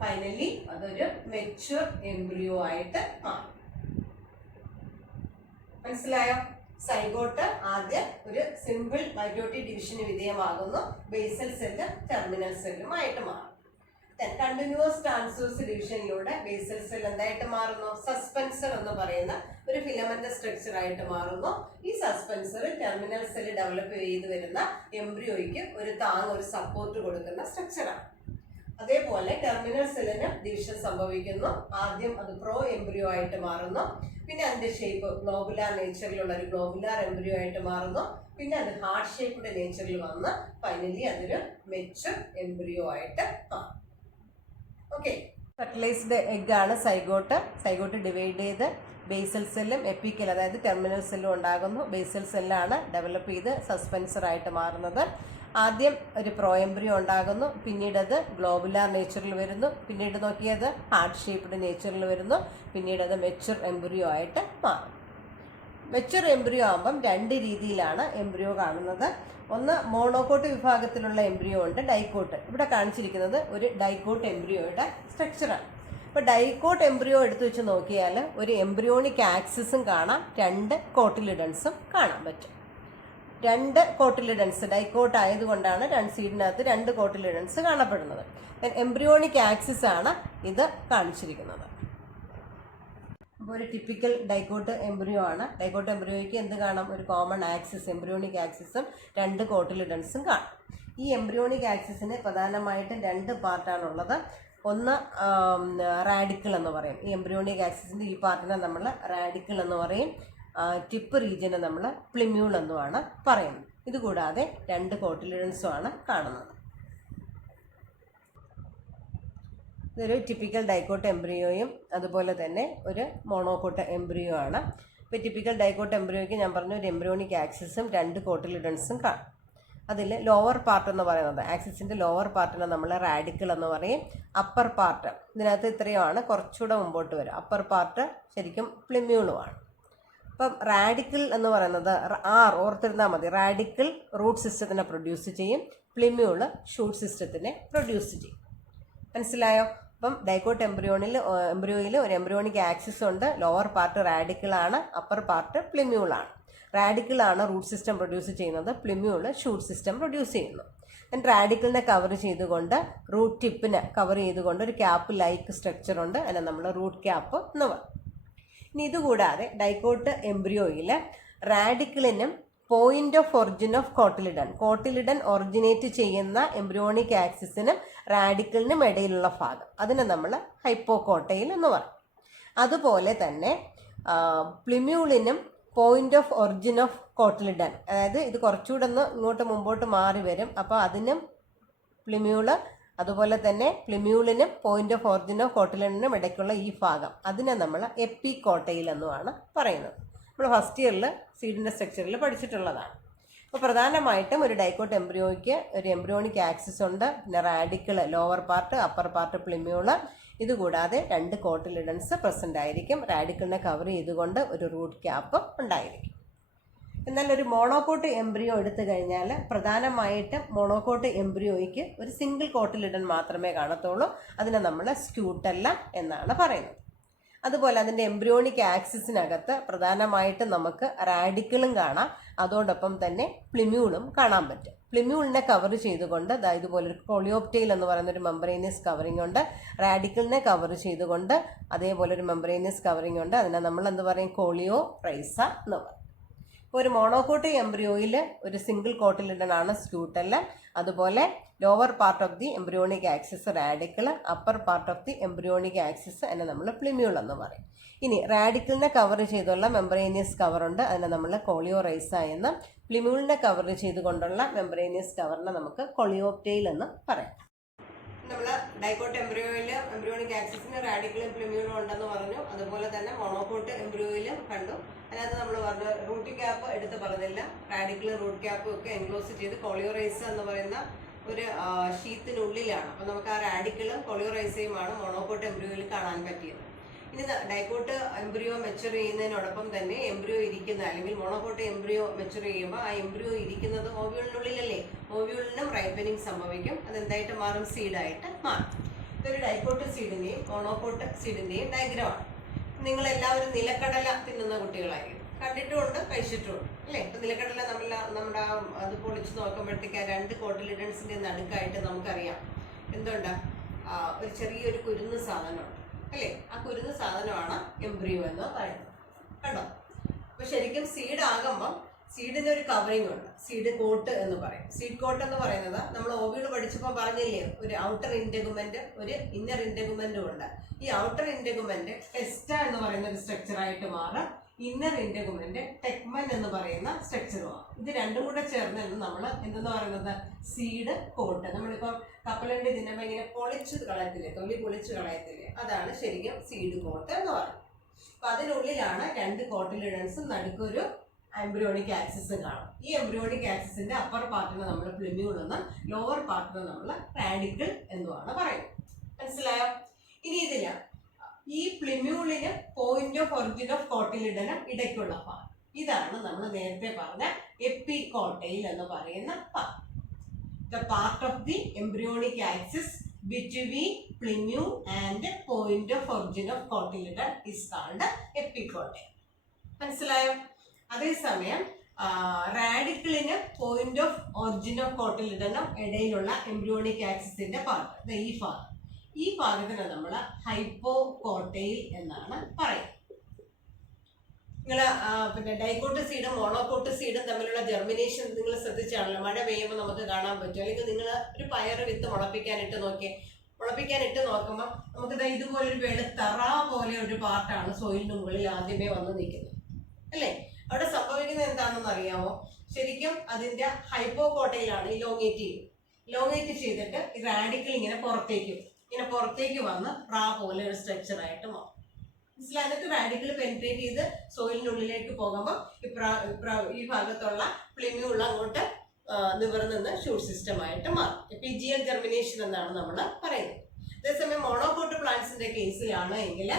ഫൈനലി അതൊരു മെച്യൂർ എംബ്രിയോ ആയിട്ട് മാറും. മനസ്സിലായോ? സൈഗോട്ട് ആദ്യം ഒരു സിമ്പിൾ മൈറ്റോട്ടിക് ഡിവിഷന് വിധേയമാകുന്നു. ബേസൽ സെല്ല് ടെർമിനൽ സെല്ലുമായിട്ട് മാറും. കണ്ടിന്യൂസ് ട്രാൻസ്വേഴ്സ് ഡിവിഷനിലൂടെ ബേസൽ സെൽ എന്തായിട്ട് മാറുന്നു? സസ്പെൻസർ എന്ന് പറയുന്ന ഒരു ഫിലമെന്റ് സ്ട്രക്ചർ ആയിട്ട് മാറുന്നു. ഈ സസ്പെൻസർ ടെർമിനൽ സെൽ ഡെവലപ്പ് ചെയ്ത് വരുന്ന എംബ്രിയോയ്ക്ക് ഒരു ഒരു സപ്പോർട്ട് കൊടുക്കുന്ന സ്ട്രക്ചറാണ്. അതേപോലെ ടെർമിനൽ സെല്ലിന് ഡിവിഷൻ സംഭവിക്കുന്നു. ആദ്യം അത് പ്രോ എംബ്രിയോ ആയിട്ട് മാറുന്നു. പിന്നെ അതിന്റെ ഷേപ്പ് ഗ്ലോബുലാർ നേച്ചറിലുള്ള ഒരു ഗ്ലോബുലാർ എംബ്രിയോ ആയിട്ട് മാറുന്നു. പിന്നെ അത് ഹാർട്ട് ഷേപ്പ്ഡ് നേച്ചറിൽ വന്ന് ഫൈനലി അതൊരു മെച്യൂർ എംബ്രിയോ ആയിട്ട് മാറും. ഓക്കെ, ഫെർട്ടിലൈസ്ഡ് എഗ് ആണ് സൈഗോട്ട്. സൈഗോട്ട് ഡിവൈഡ് ചെയ്ത് ബേസൽ സെല്ലും എപ്പിക്കൽ അതായത് ടെർമിനൽ സെല്ലും ഉണ്ടാകുന്നു. ബേസൽ സെല്ലാണ് ഡെവലപ്പ് ചെയ്ത് സസ്പെൻസർ ആയിട്ട് മാറുന്നത്. ആദ്യം ഒരു പ്രോ എംബ്രിയോ ഉണ്ടാകുന്നു. പിന്നീട് അത് ഗ്ലോബുലാർ നേച്ചറിൽ വരുന്നു. പിന്നീട് നോക്കിയത് ഹാർട്ട് ഷേപ്പ്ഡ് നേച്ചറിൽ വരുന്നു. പിന്നീട് അത് മെച്യൂർ എംബ്രിയോ ആയിട്ട് മാറും. മെച്യൂർ എംബ്രിയോ ആകുമ്പം രണ്ട് രീതിയിലാണ് എംബ്രിയോ കാണുന്നത്. ഒന്ന് മോണോകോട്ട് വിഭാഗത്തിലുള്ള എംബ്രിയോ ഉണ്ട്, ഡൈക്കോട്ട്. ഇവിടെ കാണിച്ചിരിക്കുന്നത് ഒരു ഡൈക്കോട്ട് എംബ്രിയോയുടെ സ്ട്രക്ചറാണ്. അപ്പോൾ ഡൈക്കോട്ട് എംബ്രിയോ എടുത്തു വെച്ച് നോക്കിയാൽ ഒരു എംബ്രിയോണിക് ആക്സിസും കാണാം, രണ്ട് കോട്ടിലിഡൻസും കാണാൻ പറ്റും. രണ്ട് കോട്ടിലിഡൻസ് ഡൈക്കോട്ട് ആയതുകൊണ്ടാണ് സീഡിനകത്ത് രണ്ട് കോട്ടിലിഡൻസ് കാണപ്പെടുന്നത്. എംബ്രിയോണിക് ആക്സിസ് ആണ് ഇത് കാണിച്ചിരിക്കുന്നത്. അപ്പോൾ ഒരു ടിപ്പിക്കൽ ഡൈക്കോട്ട് എംബ്രിയോ ആണ്. ഡൈക്കോട്ട് എംബ്രിയോയ്ക്ക് എന്ത് കാണാം? ഒരു കോമൺ ആക്സിസ് എംബ്രിയോണിക് ആക്സിസും രണ്ട് കോട്ടിലിഡൻസും കാണാം. ഈ എംബ്രിയോണിക് ആക്സിസിന് പ്രധാനമായിട്ടും രണ്ട് പാർട്ടാണുള്ളത്. ഒന്ന് റാഡിക്കിൾ എന്ന് പറയും. ഈ എംബ്രിയോണിക് ആക്സിസിൻ്റെ ഈ പാർട്ടിനെ നമ്മൾ റാഡിക്കിൾ എന്ന് പറയും. ടിപ്പ് റീജിയനെ നമ്മൾ പ്ലിമ്യൂൾ എന്നുമാണ് പറയുന്നത്. ഇതുകൂടാതെ രണ്ട് കോട്ടിലിഡൻസും ആണ് കാണുന്നത്. ഇതൊരു ടിപ്പിക്കൽ ഡൈക്കോട്ട് എംബ്രിയോയും അതുപോലെ തന്നെ ഒരു മോണോകോട്ട് എംബ്രിയോ ആണ്. ഇപ്പോൾ ടിപ്പിക്കൽ ഡൈക്കോട്ട് എംബ്രിയോയ്ക്ക് ഞാൻ പറഞ്ഞു ഒരു എംബ്രിയോണിക് ആക്സിസും രണ്ട് കോട്ടിലിഡൻസും കാണും. അതിൽ ലോവർ പാർട്ട് എന്ന് പറയുന്നത് ആക്സിസിൻ്റെ ലോവർ പാർട്ടിനെ നമ്മൾ റാഡിക്കിൾ എന്ന് പറയും. അപ്പർ പാർട്ട് ഇതിനകത്ത് ഇത്രയുമാണ്, കുറച്ചുകൂടെ മുമ്പോട്ട് വരും. അപ്പർ പാർട്ട് ശരിക്കും പ്ലിമ്യൂളുമാണ്. അപ്പം റാഡിക്കിൾ എന്ന് പറയുന്നത് ഓർത്തിരുന്നാൽ മതി. റാഡിക്കിൾ റൂട്ട് സിസ്റ്റത്തിനെ പ്രൊഡ്യൂസ് ചെയ്യും, പ്ലിമ്യൂള് ഷൂട്ട് സിസ്റ്റത്തിനെ പ്രൊഡ്യൂസ് ചെയ്യും. മനസ്സിലായോ? അപ്പം ഡൈക്കോട്ട് എംബ്രിയോയിൽ ഒരു എംബ്രിയോണിക് ആക്സിസ് ഉണ്ട്. ലോവർ പാർട്ട് റാഡിക്കിളാണ്, അപ്പർ പാർട്ട് പ്ലിമ്യൂളാണ്. റാഡിക്കിളാണ് റൂട്ട് സിസ്റ്റം പ്രൊഡ്യൂസ് ചെയ്യുന്നത്, പ്ലിമ്യൂള് ഷൂട്ട് സിസ്റ്റം പ്രൊഡ്യൂസ് ചെയ്യുന്നു. റാഡിക്കിളിനെ കവർ ചെയ്തുകൊണ്ട് റൂട്ട് ടിപ്പിനെ കവർ ചെയ്തുകൊണ്ട് ഒരു ക്യാപ്പ് ലൈക്ക് സ്ട്രക്ചർ ഉണ്ട്. അതിനെ നമ്മൾ റൂട്ട് ക്യാപ്പ് എന്ന് പറയും. ഇനി ഇതുകൂടാതെ ഡൈക്കോട്ട് എംബ്രിയോയിൽ റാഡിക്കിളിനും point of origin of cotyledon originate ചെയ്യുന്ന എംബ്രിയോണിക് ആക്സിസിനും റാഡിക്കിളിനും ഇടയിലുള്ള ഭാഗം അതിനെ നമ്മൾ ഹൈപ്പോകോട്ടയിൽ എന്ന് പറയും. അതുപോലെ തന്നെ പ്ലിമ്യൂളിനും point of origin of cotyledon, അതായത് ഇത് കുറച്ചുകൂടെ ഒന്ന് ഇങ്ങോട്ട് മുമ്പോട്ട് മാറി വരും. അപ്പോൾ അതിനും പ്ലിമ്യൂള് അതുപോലെ തന്നെ പ്ലിമ്യൂളിനും പോയിന്റ് ഓഫ് ഒറിജിൻ ഓഫ് കോട്ടിലിഡനും ഇടയ്ക്കുള്ള ഈ ഭാഗം അതിനെ നമ്മൾ എപ്പികോട്ടയിൽ എന്നുമാണ് പറയുന്നത്. നമ്മൾ ഫസ്റ്റ് ഇയറിൽ സീഡിൻ്റെ സ്ട്രക്ചറിൽ പഠിച്ചിട്ടുള്ളതാണ്. അപ്പോൾ പ്രധാനമായിട്ടും ഒരു ഡൈക്കോട്ട് എംബ്രിയോയ്ക്ക് ഒരു എംബ്രിയോണിക് ആക്സിസ് ഉണ്ട്. പിന്നെ radicle lower part, upper part plumule. ഇതുകൂടാതെ രണ്ട് കോട്ടിലിഡൻസ് പ്രസൻ്റ് ആയിരിക്കും. റാഡിക്കിളിനെ കവർ ചെയ്തുകൊണ്ട് ഒരു റൂട്ട് ക്യാപ്പ് ഉണ്ടായിരിക്കും. എന്നാൽ ഒരു മോണോകോട്ട് എംബ്രിയോ എടുത്തു കഴിഞ്ഞാൽ പ്രധാനമായിട്ടും മോണോകോട്ട് എംബ്രിയോയ്ക്ക് ഒരു സിംഗിൾ കോട്ടിലിഡൻ മാത്രമേ കാണത്തുള്ളൂ. അതിനെ നമ്മൾ സ്ക്യൂട്ടല്ല എന്നാണ് പറയുന്നത്. അതുപോലെ അതിൻ്റെ എംബ്രിയോണിക് ആക്സിസിനകത്ത് പ്രധാനമായിട്ടും നമുക്ക് റാഡിക്കിളും കാണാം, അതോടൊപ്പം തന്നെ പ്ലിമ്യൂളും കാണാൻ പറ്റും. പ്ലിമ്യൂളിനെ കവർ ചെയ്തുകൊണ്ട് ഇതുപോലൊരു കോളിയോപ്റ്റൈൽ എന്ന് പറയുന്നൊരു മെംബ്രേനിയസ് കവറിംഗ് ഉണ്ട്. റാഡിക്കിളിനെ കവർ ചെയ്തുകൊണ്ട് അതേപോലൊരു മെംബ്രേനിയസ് കവറിംഗ് ഉണ്ട്. അതിനെ നമ്മൾ എന്ത് പറയും? കോളിയോ റൈസ എന്ന് പറയും. ഇപ്പോൾ ഒരു മോണോകോട്ട് എംബ്രിയോയിൽ ഒരു സിംഗിൾ കോട്ടിലിഡനാണ് സ്ക്യൂട്ടല്ല. അതുപോലെ lower part of the embryonic axis radical, upper part of the embryonic axis അതിനെ നമ്മൾ പ്ലിമ്യൂൾ എന്ന് പറയും. ഇനി റാഡിക്കിളിനെ കവർ ചെയ്തുള്ള മെംബ്രേനിയസ് കവറുണ്ട്, അതിനെ നമ്മൾ കോളിയോ റൈസ എന്ന്. പ്ലിമ്യൂളിനെ കവർ ചെയ്തുകൊണ്ടുള്ള മെംബ്രേനിയസ് കവറിനെ നമുക്ക് കോളിയോപ്റ്റൈൽ എന്ന് പറയാം. നമ്മൾ ഡൈക്കോട്ട് എംബ്രിയോയിലും എംബ്രിയോണിക് ആക്സിസിന് റാഡിക്കിളും പ്ലിമ്യൂളും ഉണ്ടെന്ന് പറഞ്ഞു. അതുപോലെ തന്നെ മോണോകോട്ട് എംബ്രിയോയിലും കണ്ടു. അതിനകത്ത് നമ്മൾ പറഞ്ഞു റൂട്ട് ക്യാപ്പ് എടുത്ത് പറഞ്ഞില്ല. റാഡിക്കിളും റൂട്ട് ക്യാപ്പും ഒക്കെ എൻക്ലോസ് ചെയ്ത് കോളിയോ റൈസ എന്ന് പറയുന്ന ഒരു ഷീത്തിനുള്ളിലാണ്. അപ്പം നമുക്ക് ആ റാഡിക്കലും പോളിയോറൈസയുമാണ് മോണോകോട്ട് എംബ്രിയോയിൽ കാണാൻ പറ്റിയത്. ഇനി ഡൈക്കോട്ട് എംബ്രിയോ മെച്ചുർ ചെയ്യുന്നതിനോടൊപ്പം തന്നെ എംബ്രിയോ ഇരിക്കുന്ന അല്ലെങ്കിൽ മോണോകോട്ട് എംബ്രിയോ മെച്ചുർ ചെയ്യുമ്പോൾ ആ എംബ്രിയോ ഇരിക്കുന്നത് ഓവ്യൂളിനുള്ളിലല്ലേ. ഓവ്യൂളിനും റൈപ്പനിങ് സംഭവിക്കും. അതെന്തായിട്ട് മാറും? സീഡായിട്ട് മാറും. ഇതൊരു ഡൈക്കോട്ട് സീഡിൻ്റെയും മോണോകോട്ട് സീഡിൻ്റെയും ഡയഗ്രമാണ്. നിങ്ങളെല്ലാവരും നിലക്കടല തിന്നുന്ന കുട്ടികളായിരിക്കും. കണ്ടിട്ടുമുണ്ട്, കഴിച്ചിട്ടുമുണ്ട് അല്ലേ. ഇപ്പം നിലക്കടല നമ്മുടെ അത് പൊളിച്ച് നോക്കുമ്പോഴത്തേക്ക് ആ 2 കോട്ടിലിഡൻസിൻ്റെ നടുക്കായിട്ട് നമുക്കറിയാം എന്തുണ്ടാ, ഒരു ചെറിയൊരു കുരുന്ന് സാധനമുണ്ട് അല്ലേ. ആ കുരുന്ന് സാധനമാണ് എംബ്രിയോ എന്ന് പറയുന്നത്. കണ്ടോ? അപ്പോൾ ശരിക്കും സീഡ് ആകുമ്പം സീഡിന് ഒരു കവറിങ് ഉണ്ട്, സീഡ് കോട്ട് എന്ന് പറയും. സീഡ് കോട്ട് എന്ന് പറയുന്നത് നമ്മൾ ഓവ്യൂൾ പഠിച്ചപ്പോൾ പറഞ്ഞില്ലേ, ഒരു ഔട്ടർ ഇൻറ്റഗുമെന്റ് ഒരു ഇന്നർ ഇൻറ്റഗുമെന്റും ഉണ്ട്. ഈ ഔട്ടർ ഇൻറ്റഗുമെന്റ് ടെസ്റ്റ എന്ന് പറയുന്ന ഒരു സ്ട്രക്ചറായിട്ട് മാറും. ഇന്നർ ഇൻറ്റഗുമെന്റ് ടെക്മൻ എന്ന് പറയുന്ന സ്ട്രക്ചറുമാണ്. ഇത് രണ്ടും കൂടെ ചേർന്ന് നമ്മൾ എന്തെന്ന് പറയുന്നത് സീഡ് കോട്ട്. നമ്മളിപ്പം കപ്പലണ്ടി തിന്നുമ്പോൾ ഇങ്ങനെ പൊളിച്ച് കളയത്തില്ലേ, തൊലി പൊളിച്ച് കളയത്തില്ലേ, അതാണ് ശരിക്കും സീഡ് കോട്ട് എന്ന് പറയുന്നത്. അപ്പം അതിനുള്ളിലാണ് 2 കോട്ടിലിഡൻസും നടുക്കൊരു എംബ്രിയോണിക് ആക്സിസും കാണും. ഈ എംബ്രിയോണിക് ആക്സിസിന്റെ അപ്പർ പാർട്ടിനെ നമ്മൾ പ്ലിമ്യൂൾ എന്നും ലോവർ പാർട്ടിനെ നമ്മൾ റാഡിക്കിൾ എന്നുമാണ് പറയുന്നത്. മനസ്സിലായോ? ഇനി ഇതിന് ഈ പ്ലിമ്യൂളിന് പോയിന്റ് ഓഫ് ഒറിജിൻ ഓഫ് കോട്ടിലിഡനും ഇടയ്ക്കുള്ള ഭാഗം, ഇതാണ് നമ്മൾ നേരത്തെ പറഞ്ഞ എപ്പികോട്ടയിൽ എന്ന് പറയുന്ന ഭാഗം. The part of the embryonic axis between plumule and point of origin of cotyledon is called epicotyl. മനസ്സിലായോ? അതേസമയം റാഡിക്കിളിന് പോയിന്റ് ഓഫ് ഒറിജിൻ ഓഫ് കോട്ടിലിഡനും ഇടയിലുള്ള എംബ്രിയോണിക് ആക്സിസിന്റെ പാർട്ട്, ഈ ഭാഗത്തിന് നമ്മൾ ഹൈപ്പോകോട്ടയിൽ എന്നാണ് പറയുന്നത്. നിങ്ങൾ പിന്നെ ഡൈക്കോട്ട് സീഡും മോണോകോട്ട് സീഡും തമ്മിലുള്ള ജെർമിനേഷൻ നിങ്ങൾ ശ്രദ്ധിച്ചാണല്ലോ. മഴ പെയ്യുമ്പോൾ നമുക്ക് കാണാൻ പറ്റും. അല്ലെങ്കിൽ നിങ്ങൾ ഒരു പയറ് വിത്ത് മുളപ്പിക്കാനിട്ട് നോക്കുമ്പോൾ നമുക്ക് ഇതുപോലൊരു വെളുത്തറ പോലെ ഒരു പാർട്ടാണ് സോയിലിന് മുകളിൽ ആദ്യമേ വന്ന് നിൽക്കുന്നത് അല്ലേ. അവിടെ സംഭവിക്കുന്നത് എന്താണെന്ന് അറിയാമോ? ശരിക്കും അതിന്റെ ഹൈപ്പോകോട്ടയിലാണ് ഇലോങ്ങേറ്റ് ചെയ്തിട്ട് ഈ റാഡിക്കൽ ഇങ്ങനെ പുറത്തേക്ക് വന്ന് റാ പോലെ ഒരു സ്ട്രക്ചർ ആയിട്ട് മാറും. എന്നിട്ട് റാഡിക്കൽ പെനിട്രേറ്റ് ചെയ്ത് സോയിലിനുള്ളിലേക്ക് പോകുമ്പോൾ ഈ ഭാഗത്തുള്ള പ്ലിമ്യൂൾ അങ്ങോട്ട് നിവർന്ന് ഷൂട്ട് സിസ്റ്റം ആയിട്ട് മാറും. എപ്പിജിയൽ ജെർമിനേഷൻ എന്നാണ് നമ്മൾ പറയുന്നത്. അതേസമയം മോണോകോട്ട് പ്ലാന്റ്സിന്റെ കേസിലാണ് എങ്കിൽ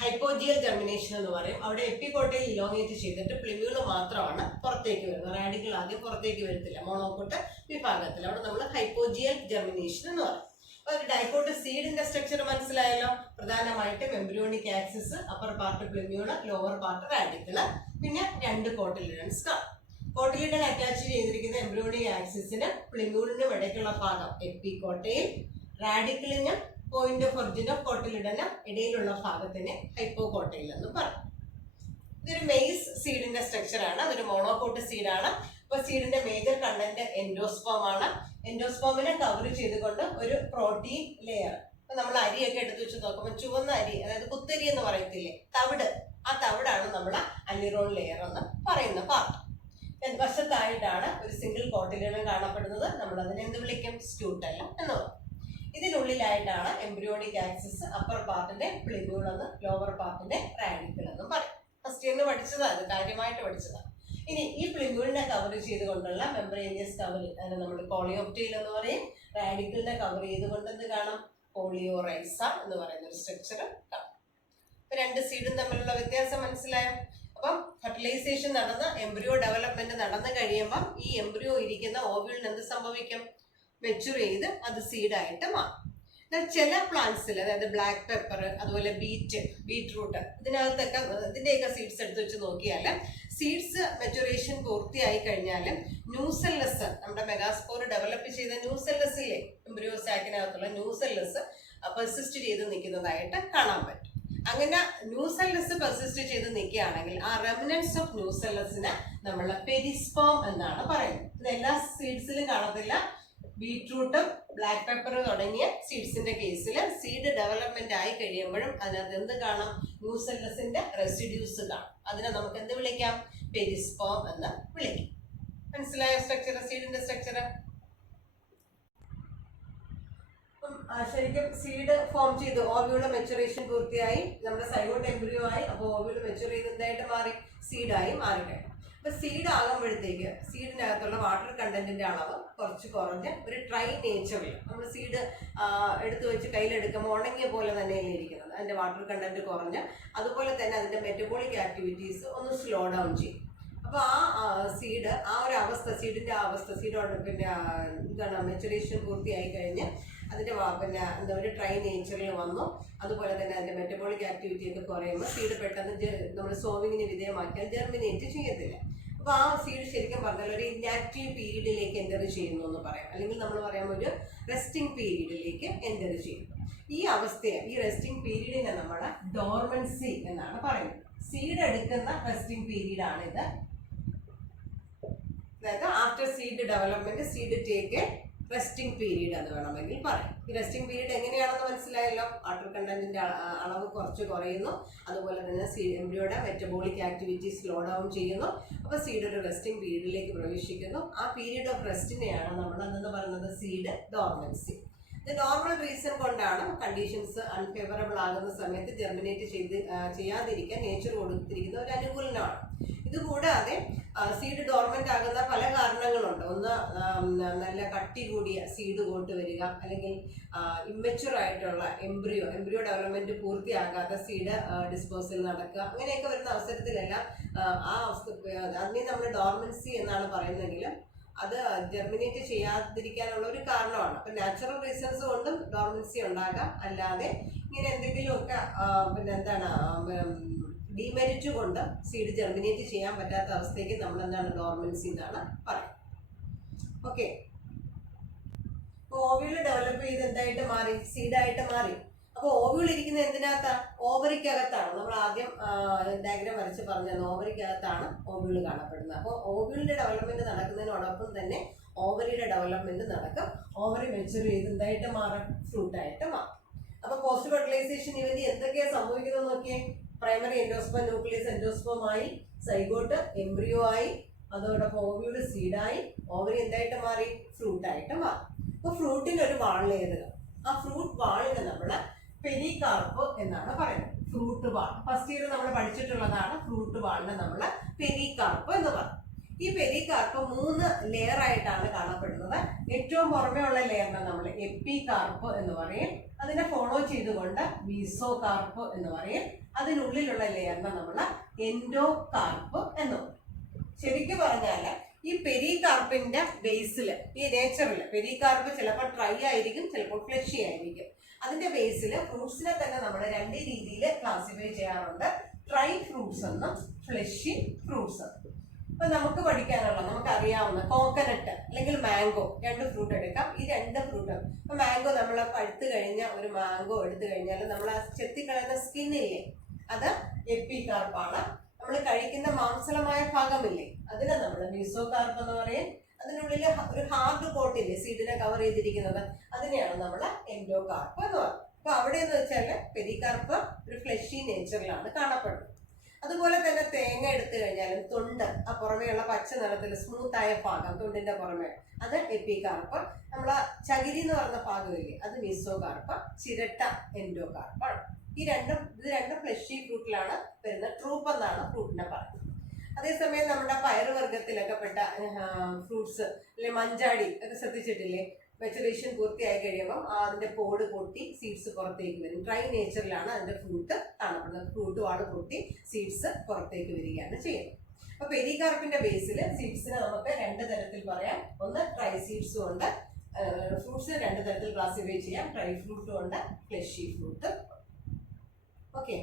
ഹൈപ്പോജിയൽ ജെർമിനേഷൻ എന്ന് പറയും. അവിടെ എപ്പികോട്ടയിൽ ഇലോങ്ങേറ്റ് ചെയ്തിട്ട് പ്ലിമ്യൂൾ മാത്രമാണ് പുറത്തേക്ക് വരുന്നത്. റാഡിക്കൽ ആദ്യം പുറത്തേക്ക് വരത്തില്ല മോണോകോട്ട് വിഭാഗത്തിൽ. അവിടെ നമ്മൾ ഹൈപ്പോജിയൽ ജെർമിനേഷൻ എന്ന് പറയും. ഒരു ഡൈക്കോട്ട് സീഡിന്റെ സ്ട്രക്ചർ മനസ്സിലായല്ലോ. പ്രധാനമായിട്ടും embryonic axis, upper part plumule, lower part radicle, പിന്നെ 2 കോട്ടിലിഡൻസ് കാണും. കോട്ടിലിഡൻ അറ്റാച്ച് ചെയ്തിരിക്കുന്ന എംബ്രിയോണിക് ആക്സിസിന് പ്ലിമ്യൂളിനും ഇടയ്ക്കുള്ള ഭാഗം എപ്പികോട്ടയിൽ, റാഡിക്കലിനും പോയിന്റ് ഓഫ് ഒറിജിൻ ഓഫ് കോട്ടിലിഡനും ഇടയിലുള്ള ഭാഗത്തിന് ഹൈപ്പോകോട്ടയിൽ എന്ന് പറയും. ഇതൊരു മെയ്സ് സീഡിന്റെ സ്ട്രക്ചറാണ്. അതൊരു മോണോകോട്ട് സീഡാണ്. അപ്പൊ സീഡിന്റെ മേജർ കണ്ടന്റ് എൻഡോസ്പോം ആണ്. എൻഡോസ്പോമിനെ കവർ ചെയ്തുകൊണ്ട് ഒരു പ്രോട്ടീൻ ലെയർ. അപ്പൊ നമ്മൾ അരിയൊക്കെ എടുത്ത് വെച്ച് നോക്കുമ്പോൾ ചുവന്ന അരി, അതായത് കുത്തരി എന്ന് പറയത്തില്ലേ, തവിട്, ആ തവിടാണ് നമ്മൾ അലിറോൺ ലെയർ എന്ന് പറയുന്ന പാർട്ട്. വശത്തായിട്ടാണ് ഒരു സിംഗിൾ കോട്ടിലിഡൻ കാണപ്പെടുന്നത്. നമ്മൾ അതിനെ എന്ത് വിളിക്കും? സ്ക്യൂട്ടല്ലം എന്ന് പറയും. ഇതിനുള്ളിലായിട്ടാണ് എംബ്രിയോണിക് ആക്സിസ്, അപ്പർ പാർട്ടിന്റെ പ്ലിമ്യൂൾ എന്ന്, ലോവർ പാർട്ടിന്റെ റാഡിക്കൽ എന്നും പറയും. ഫസ്റ്റ് ഇയറിന് പഠിച്ചതാണ്, കാര്യമായിട്ട് പഠിച്ചതാണ്. ഇനി ഈ പ്ലിമ്യൂളിനെ കവർ ചെയ്തുകൊണ്ടുള്ള മെംബ്രേനിയസ് കവർ, അതിനെ നമ്മൾ കോളിയോപ്റ്റൈൽ എന്ന് പറയും. റാഡിക്കലിനെ കവർ ചെയ്തുകൊണ്ട് എന്ത് കാണാം? പോളിയോറൈസ എന്ന് പറയുന്ന ഒരു സ്ട്രക്ചർ കാണാം. ഇപ്പൊ 2 സീഡും തമ്മിലുള്ള വ്യത്യാസം മനസ്സിലായോ? അപ്പം ഫെർട്ടിലൈസേഷൻ നടന്ന് എംബ്രിയോ ഡെവലപ്മെന്റ് നടന്നു കഴിയുമ്പം ഈ എംബ്രിയോ ഇരിക്കുന്ന ഓവ്യൂളിന് എന്ത് സംഭവിക്കും? മെച്ചുർ ചെയ്ത് അത് സീഡായിട്ട് മാറും. എന്നാൽ ചില പ്ലാന്റ്സിൽ, അതായത് ബ്ലാക്ക് പെപ്പർ, അതുപോലെ ബീറ്റ്റൂട്ട്, ഇതിന്റെയൊക്കെ സീഡ്സ് എടുത്ത് വെച്ച് നോക്കിയാൽ സീഡ്സ് മെച്ചുറേഷൻ പൂർത്തിയായി കഴിഞ്ഞാൽ ന്യൂസെല്ലസ്, നമ്മുടെ മെഗാസ്പോർ ഡെവലപ്പ് ചെയ്ത ന്യൂസെല്ലസിലെ എംബ്രിയോ സാക്കിനകത്തുള്ള ന്യൂസെല്ലസ് പെർസിസ്റ്റ് ചെയ്ത് നിൽക്കുന്നതായിട്ട് കാണാൻ പറ്റും. അങ്ങനെ ന്യൂസെല്ലസ് പെർസിസ്റ്റ് ചെയ്ത് നിൽക്കുകയാണെങ്കിൽ ആ റെമിനൻസ് ഓഫ് ന്യൂസെല്ലസിനെ നമ്മൾ പെരിസ്പോം എന്നാണ് പറയുന്നത്. ഇത് എല്ലാ സീഡ്സിലും കാണത്തില്ല. ബീട്രൂട്ടും ബ്ലാക്ക് പെപ്പർ തുടങ്ങിയ സീഡ്സിന്റെ കേസിൽ സീഡ് ഡെവലപ്മെന്റ് ആയി കഴിയുമ്പോഴും അതിനകത്ത് എന്ത് കാണാം? ന്യൂസെല്ലസിന്റെ റെസിഡ്യൂസ് കാണാം. അതിനെ നമുക്ക് എന്ത് വിളിക്കാം? പെരിസ്പോം എന്ന് വിളിക്കാം. മനസ്സിലായ സ്ട്രക്ചർ, സീഡിന്റെ സ്ട്രക്ചർ? ശരിക്കും സീഡ് ഫോം ചെയ്തു, ഓവ്യൂള് മെച്ചുറേഷൻ പൂർത്തിയായി, നമ്മുടെ സൈഗോട്ട് എംബ്രിയോ ആയി. അപ്പോൾ ഓവ്യൂള് മെച്ചുർ ചെയ്തതായിട്ട് മാറി, സീഡായി മാറിക്കഴിഞ്ഞു. ഇപ്പൊ സീഡ് ആകുമ്പോഴത്തേക്ക് സീഡിനകത്തുള്ള വാട്ടർ കണ്ടന്റിന്റെ അളവ് കുറച്ച് കുറഞ്ഞ് ഒരു ഡ്രൈ നേച്ചറിൽ നമ്മൾ സീഡ് എടുത്തു വെച്ച് കയ്യിലെടുക്കുമ്പോൾ ഉണങ്ങിയ പോലെ തന്നെയല്ലേ ഇരിക്കുന്നത്. അതിന്റെ വാട്ടർ കണ്ടന്റ് കുറഞ്ഞ് അതുപോലെ തന്നെ അതിന്റെ മെറ്റബോളിക് ആക്ടിവിറ്റീസ് ഒന്ന് സ്ലോ ഡൗൺ ചെയ്യും. അപ്പൊ ആ സീഡ് ആ ഒരു അവസ്ഥ, സീഡിന്റെ അവസ്ഥ, സീഡ് പിന്നെ എന്താണ് മെച്ചുറേഷൻ പൂർത്തിയായി കഴിഞ്ഞ് അതിന്റെ പിന്നെ എന്താ ഒരു ഡ്രൈ നേച്ചറിൽ വന്നു. അതുപോലെ തന്നെ അതിന്റെ മെറ്റബോളിക് ആക്ടിവിറ്റി ഒക്കെ കുറയുമ്പോൾ സീഡ് പെട്ടെന്ന് നമ്മൾ സോവിങ്ങിന് വിധേയമാക്കിയാൽ ജെർമിനേറ്റ് ചെയ്യത്തില്ല. അപ്പൊ ആ സീഡ് ശരിക്കും പറഞ്ഞാൽ ഒരു ഇനാക്റ്റീവ് പീരീഡിലേക്ക് എൻ്റർ ചെയ്യുന്നു എന്ന് പറയാം, അല്ലെങ്കിൽ നമ്മൾ പറയാം ഒരു റെസ്റ്റിംഗ് പീരീഡിലേക്ക് എൻ്റർ ചെയ്യുന്നു. ഈ അവസ്ഥയെ, ഈ റെസ്റ്റിംഗ് പീരീഡിനെ നമ്മൾ ഡോർമൻസി എന്നാണ് പറയുന്നത്. സീഡ് എടുക്കുന്ന റെസ്റ്റിംഗ് പീരീഡ് ആണ് ഇത്. അതായത് after seed development seed take A resting period എന്ന് വേണമെങ്കിൽ പറയാം. ഈ റെസ്റ്റിംഗ് പീരീഡ് എങ്ങനെയാണെന്ന് മനസ്സിലായല്ലോ. വാട്ടർ കണ്ടന്റിന്റെ അളവ് കുറച്ച് കുറയുന്നു, അതുപോലെ തന്നെ എംബ്രിയോയുടെ മെറ്റബോളിക് ആക്ടിവിറ്റി സ്ലോ ഡൗൺ ചെയ്യുന്നു. അപ്പോൾ സീഡ് ഒരു റെസ്റ്റിംഗ് പീരീഡിലേക്ക് പ്രവേശിക്കുന്നു. ആ പീരീഡ് ഓഫ് റെസ്റ്റിനെയാണ് നമ്മൾ എന്ന് പറയുന്നത് സീഡ് ഡോർമൻസി. ഇത് നോർമൽ റീസൺ കൊണ്ടാണ് കണ്ടീഷൻസ് അൺഫേവറബിൾ ആകുന്ന സമയത്ത് ജെർമിനേറ്റ് ചെയ്യാതിരിക്കാൻ നേച്ചർ കൊടുത്തിരിക്കുന്ന ഒരു അനുകൂലനമാണ്. ഇതുകൂടാതെ സീഡ് ഡോർമെന്റ് ആകുന്ന പല കാരണങ്ങളുണ്ട്. ഒന്ന് നല്ല കട്ടി കൂടിയ സീഡ് കോട്ട് വരിക, അല്ലെങ്കിൽ ഇമ്മച്യൂർ ആയിട്ടുള്ള എംബ്രിയോ ഡെവലപ്മെന്റ് പൂർത്തിയാകാത്ത സീഡ് ഡിസ്പോസൽ നടക്കുക. അങ്ങനെയൊക്കെ വരുന്ന അവസരത്തിലെല്ലാം ആ അതിനെ നമ്മൾ ഡോർമൻസി എന്നാണ് പറയുന്നതെങ്കിലും അത് ജെർമിനേറ്റ് ചെയ്യാതിരിക്കാനുള്ള ഒരു കാരണമാണ്. അപ്പൊ നാച്ചുറൽ റീസൺസ് കൊണ്ടും ഡോർമൻസി ഉണ്ടാകാം, അല്ലാതെ ഇങ്ങനെ എന്തെങ്കിലുമൊക്കെ പിന്നെ എന്താണ് ഡിമെരിറ്റ് കൊണ്ട് സീഡ് ജെർമിനേറ്റ് ചെയ്യാൻ പറ്റാത്ത അവസ്ഥയ്ക്ക് നമ്മൾ എന്താണ് ഡോർമൻസി എന്നാണ് പറയുന്നത്. ഓക്കെ, ഓവ്യൂൾ ഡെവലപ്പ് ചെയ്ത് എന്തായിട്ട് മാറി? സീഡായിട്ട് മാറി. അപ്പോൾ ഓവ്യൂൾ ഇരിക്കുന്നത് എന്തിനകത്താ? ഓവറിക്കകത്താണ്. നമ്മൾ ആദ്യം ഡയഗ്രാം വരച്ച് പറഞ്ഞത് ഓവറിക്കകത്താണ് ഓവ്യൂൾ കാണപ്പെടുന്നത്. അപ്പോൾ ഓവ്യൂളിന്റെ ഡെവലപ്മെന്റ് നടക്കുന്നതിനോടൊപ്പം തന്നെ ഓവറിയുടെ ഡെവലപ്മെന്റ് നടക്കും. ഓവറി മെച്ചൂർ ചെയ്ത് എന്തായിട്ട് മാറും? ഫ്രൂട്ടായിട്ട് മാറും. അപ്പൊ പോസ്റ്റ് ഫെർട്ടിലൈസേഷൻ ഇവന്റ് എന്തൊക്കെയാ സംഭവിക്കുന്നത് നോക്കിയേ. പ്രൈമറി എൻഡോസ്പം ന്യൂക്ലിയസ് എൻഡോസ്പമായി, സൈഗോട്ട് എംബ്രിയോ ആയി, അതോടൊപ്പം ഓവ്യൂൾ സീഡായി, ഓവറി എന്തായിട്ട് മാറി? ഫ്രൂട്ടായിട്ട് മാറി. അപ്പൊ ഫ്രൂട്ടിന് ഒരു വാളിലേറുക. ആ ഫ്രൂട്ട് വാളിന് നമ്മള് പെരികാർപ്പ് എന്നാണ് പറയുന്നത്. ഫ്രൂട്ട് വാൾ ഫസ്റ്റ് ഇയർ നമ്മൾ പഠിച്ചിട്ടുള്ളതാണ്. ഫ്രൂട്ട് വാളിന് നമ്മള് പെരികാർപ്പ് എന്ന് പറയും. ഈ പെരികാർപ്പ് 3 ലെയർ ആയിട്ടാണ് കാണപ്പെടുന്നത്. ഏറ്റവും പുറമേ ഉള്ള ലെയറിനെ നമ്മൾ എപ്പികാർപ്പ് എന്ന് പറയും. അതിനെ ഫോളോ ചെയ്തുകൊണ്ട് മീസോകാർപ്പ് എന്ന് പറയും. അതിനുള്ളിലുള്ള ലെയറിനെ നമ്മൾ എൻഡോകാർപ്പ് എന്ന് പറയും. ശരിക്കും പറഞ്ഞാല് ഈ പെരികാർപ്പിന്റെ ബേസിൽ, ഈ നേച്ചറിൽ പെരികാർപ്പ് ചിലപ്പോൾ ഡ്രൈ ആയിരിക്കും, ചിലപ്പോൾ ഫ്ലഷി ആയിരിക്കും. അതിന്റെ ബേസിൽ ഫ്രൂട്ട്സിനെ തന്നെ നമ്മൾ 2 രീതിയിൽ ക്ലാസിഫൈ ചെയ്യാറുണ്ട്. ഡ്രൈ ഫ്രൂട്ട്സ് എന്നും ഫ്ലഷി ഫ്രൂട്ട്സ് എന്നും. ഇപ്പൊ നമുക്ക് പഠിക്കാനുള്ള, നമുക്ക് അറിയാവുന്ന കോക്കനട്ട് അല്ലെങ്കിൽ മാംഗോ, 2 ഫ്രൂട്ട് എടുക്കാം. ഈ 2 ഫ്രൂട്ട്, ഇപ്പൊ മാംഗോ നമ്മൾ പഴുത്ത് കഴിഞ്ഞ ഒരു മാംഗോ എടുത്തു കഴിഞ്ഞാൽ നമ്മൾ ആ ചെത്തിക്കളയുന്ന സ്കിന്നില്ലേ, അത് എപ്പികാർപ്പാണ്. നമ്മൾ കഴിക്കുന്ന മാംസളമായ ഭാഗമില്ലേ, അതിനെ നമ്മൾ മീസോകാർപ്പ് എന്ന് പറയും. അതിനുള്ളിൽ ഒരു ഹാർഡ് കോട്ടില്ലേ സീഡിനെ കവർ ചെയ്തിരിക്കുന്നത്, അതിനെയാണ് നമ്മൾ എൻഡോകാർപ്പ് എന്ന് പറയുന്നത്. അപ്പൊ അവിടെ എന്ന് വെച്ചാൽ പെരികാർപ്പ് ഒരു ഫ്ലഷി നേച്ചറിലാണ് കാണപ്പെടുന്നത്. അതുപോലെ തന്നെ തേങ്ങ എടുത്തു കഴിഞ്ഞാലും തൊണ്ട്, ആ പുറമേയുള്ള പച്ച നിറത്തിൽ സ്മൂത്ത് ആയ ഭാഗം തൊണ്ടിന്റെ പുറമേ, അത് എപ്പികാർപ്പ്. നമ്മളെ ചകിരി എന്ന് പറഞ്ഞ ഭാഗമില്ലേ, അത് മീസോകാർപ്പ്. ചിരട്ട എൻഡോകാർപ്പാണ്. ഇത് രണ്ടും ഫ്ലഷി ഫ്രൂട്ടിലാണ് വരുന്ന. ട്രൂപ്പ് എന്നാണ് ഫ്രൂട്ടിനെ പറയുന്നത്. അതേസമയം നമ്മുടെ പയറുവർഗത്തിലൊക്കെ പെട്ട ഫ്രൂട്ട്സ് അല്ലെ മഞ്ചാടി ഒക്കെ ശ്രദ്ധിച്ചിട്ടില്ലേ, മെച്ചുറേഷൻ പൂർത്തിയായി കഴിയുമ്പോൾ അതിന്റെ പോട് പൊട്ടി സീഡ്സ് പുറത്തേക്ക് വരും. ഡ്രൈ നേച്ചറിലാണ് അതിന്റെ ഫ്രൂട്ട് കാണപ്പെടുന്നത്. ഫ്രൂട്ട് വാള് പൊട്ടി സീഡ്സ് പുറത്തേക്ക് വരികയാണ് ചെയ്യുന്നത്. അപ്പൊ പെരികാർപ്പിന്റെ ബേസിൽ സീഡ്സിനെ നമുക്ക് 2 തരത്തിൽ പറയാം. ഒന്ന് ഡ്രൈ സീഡ്സും ഉണ്ട്. ഫ്രൂട്ട്സ് 2 തരത്തിൽ ക്ലാസിഫൈ ചെയ്യാം. ഡ്രൈ ഫ്രൂട്ടും ഉണ്ട്, ഫ്ലഷി ഫ്രൂട്ട്. ഓക്കെ.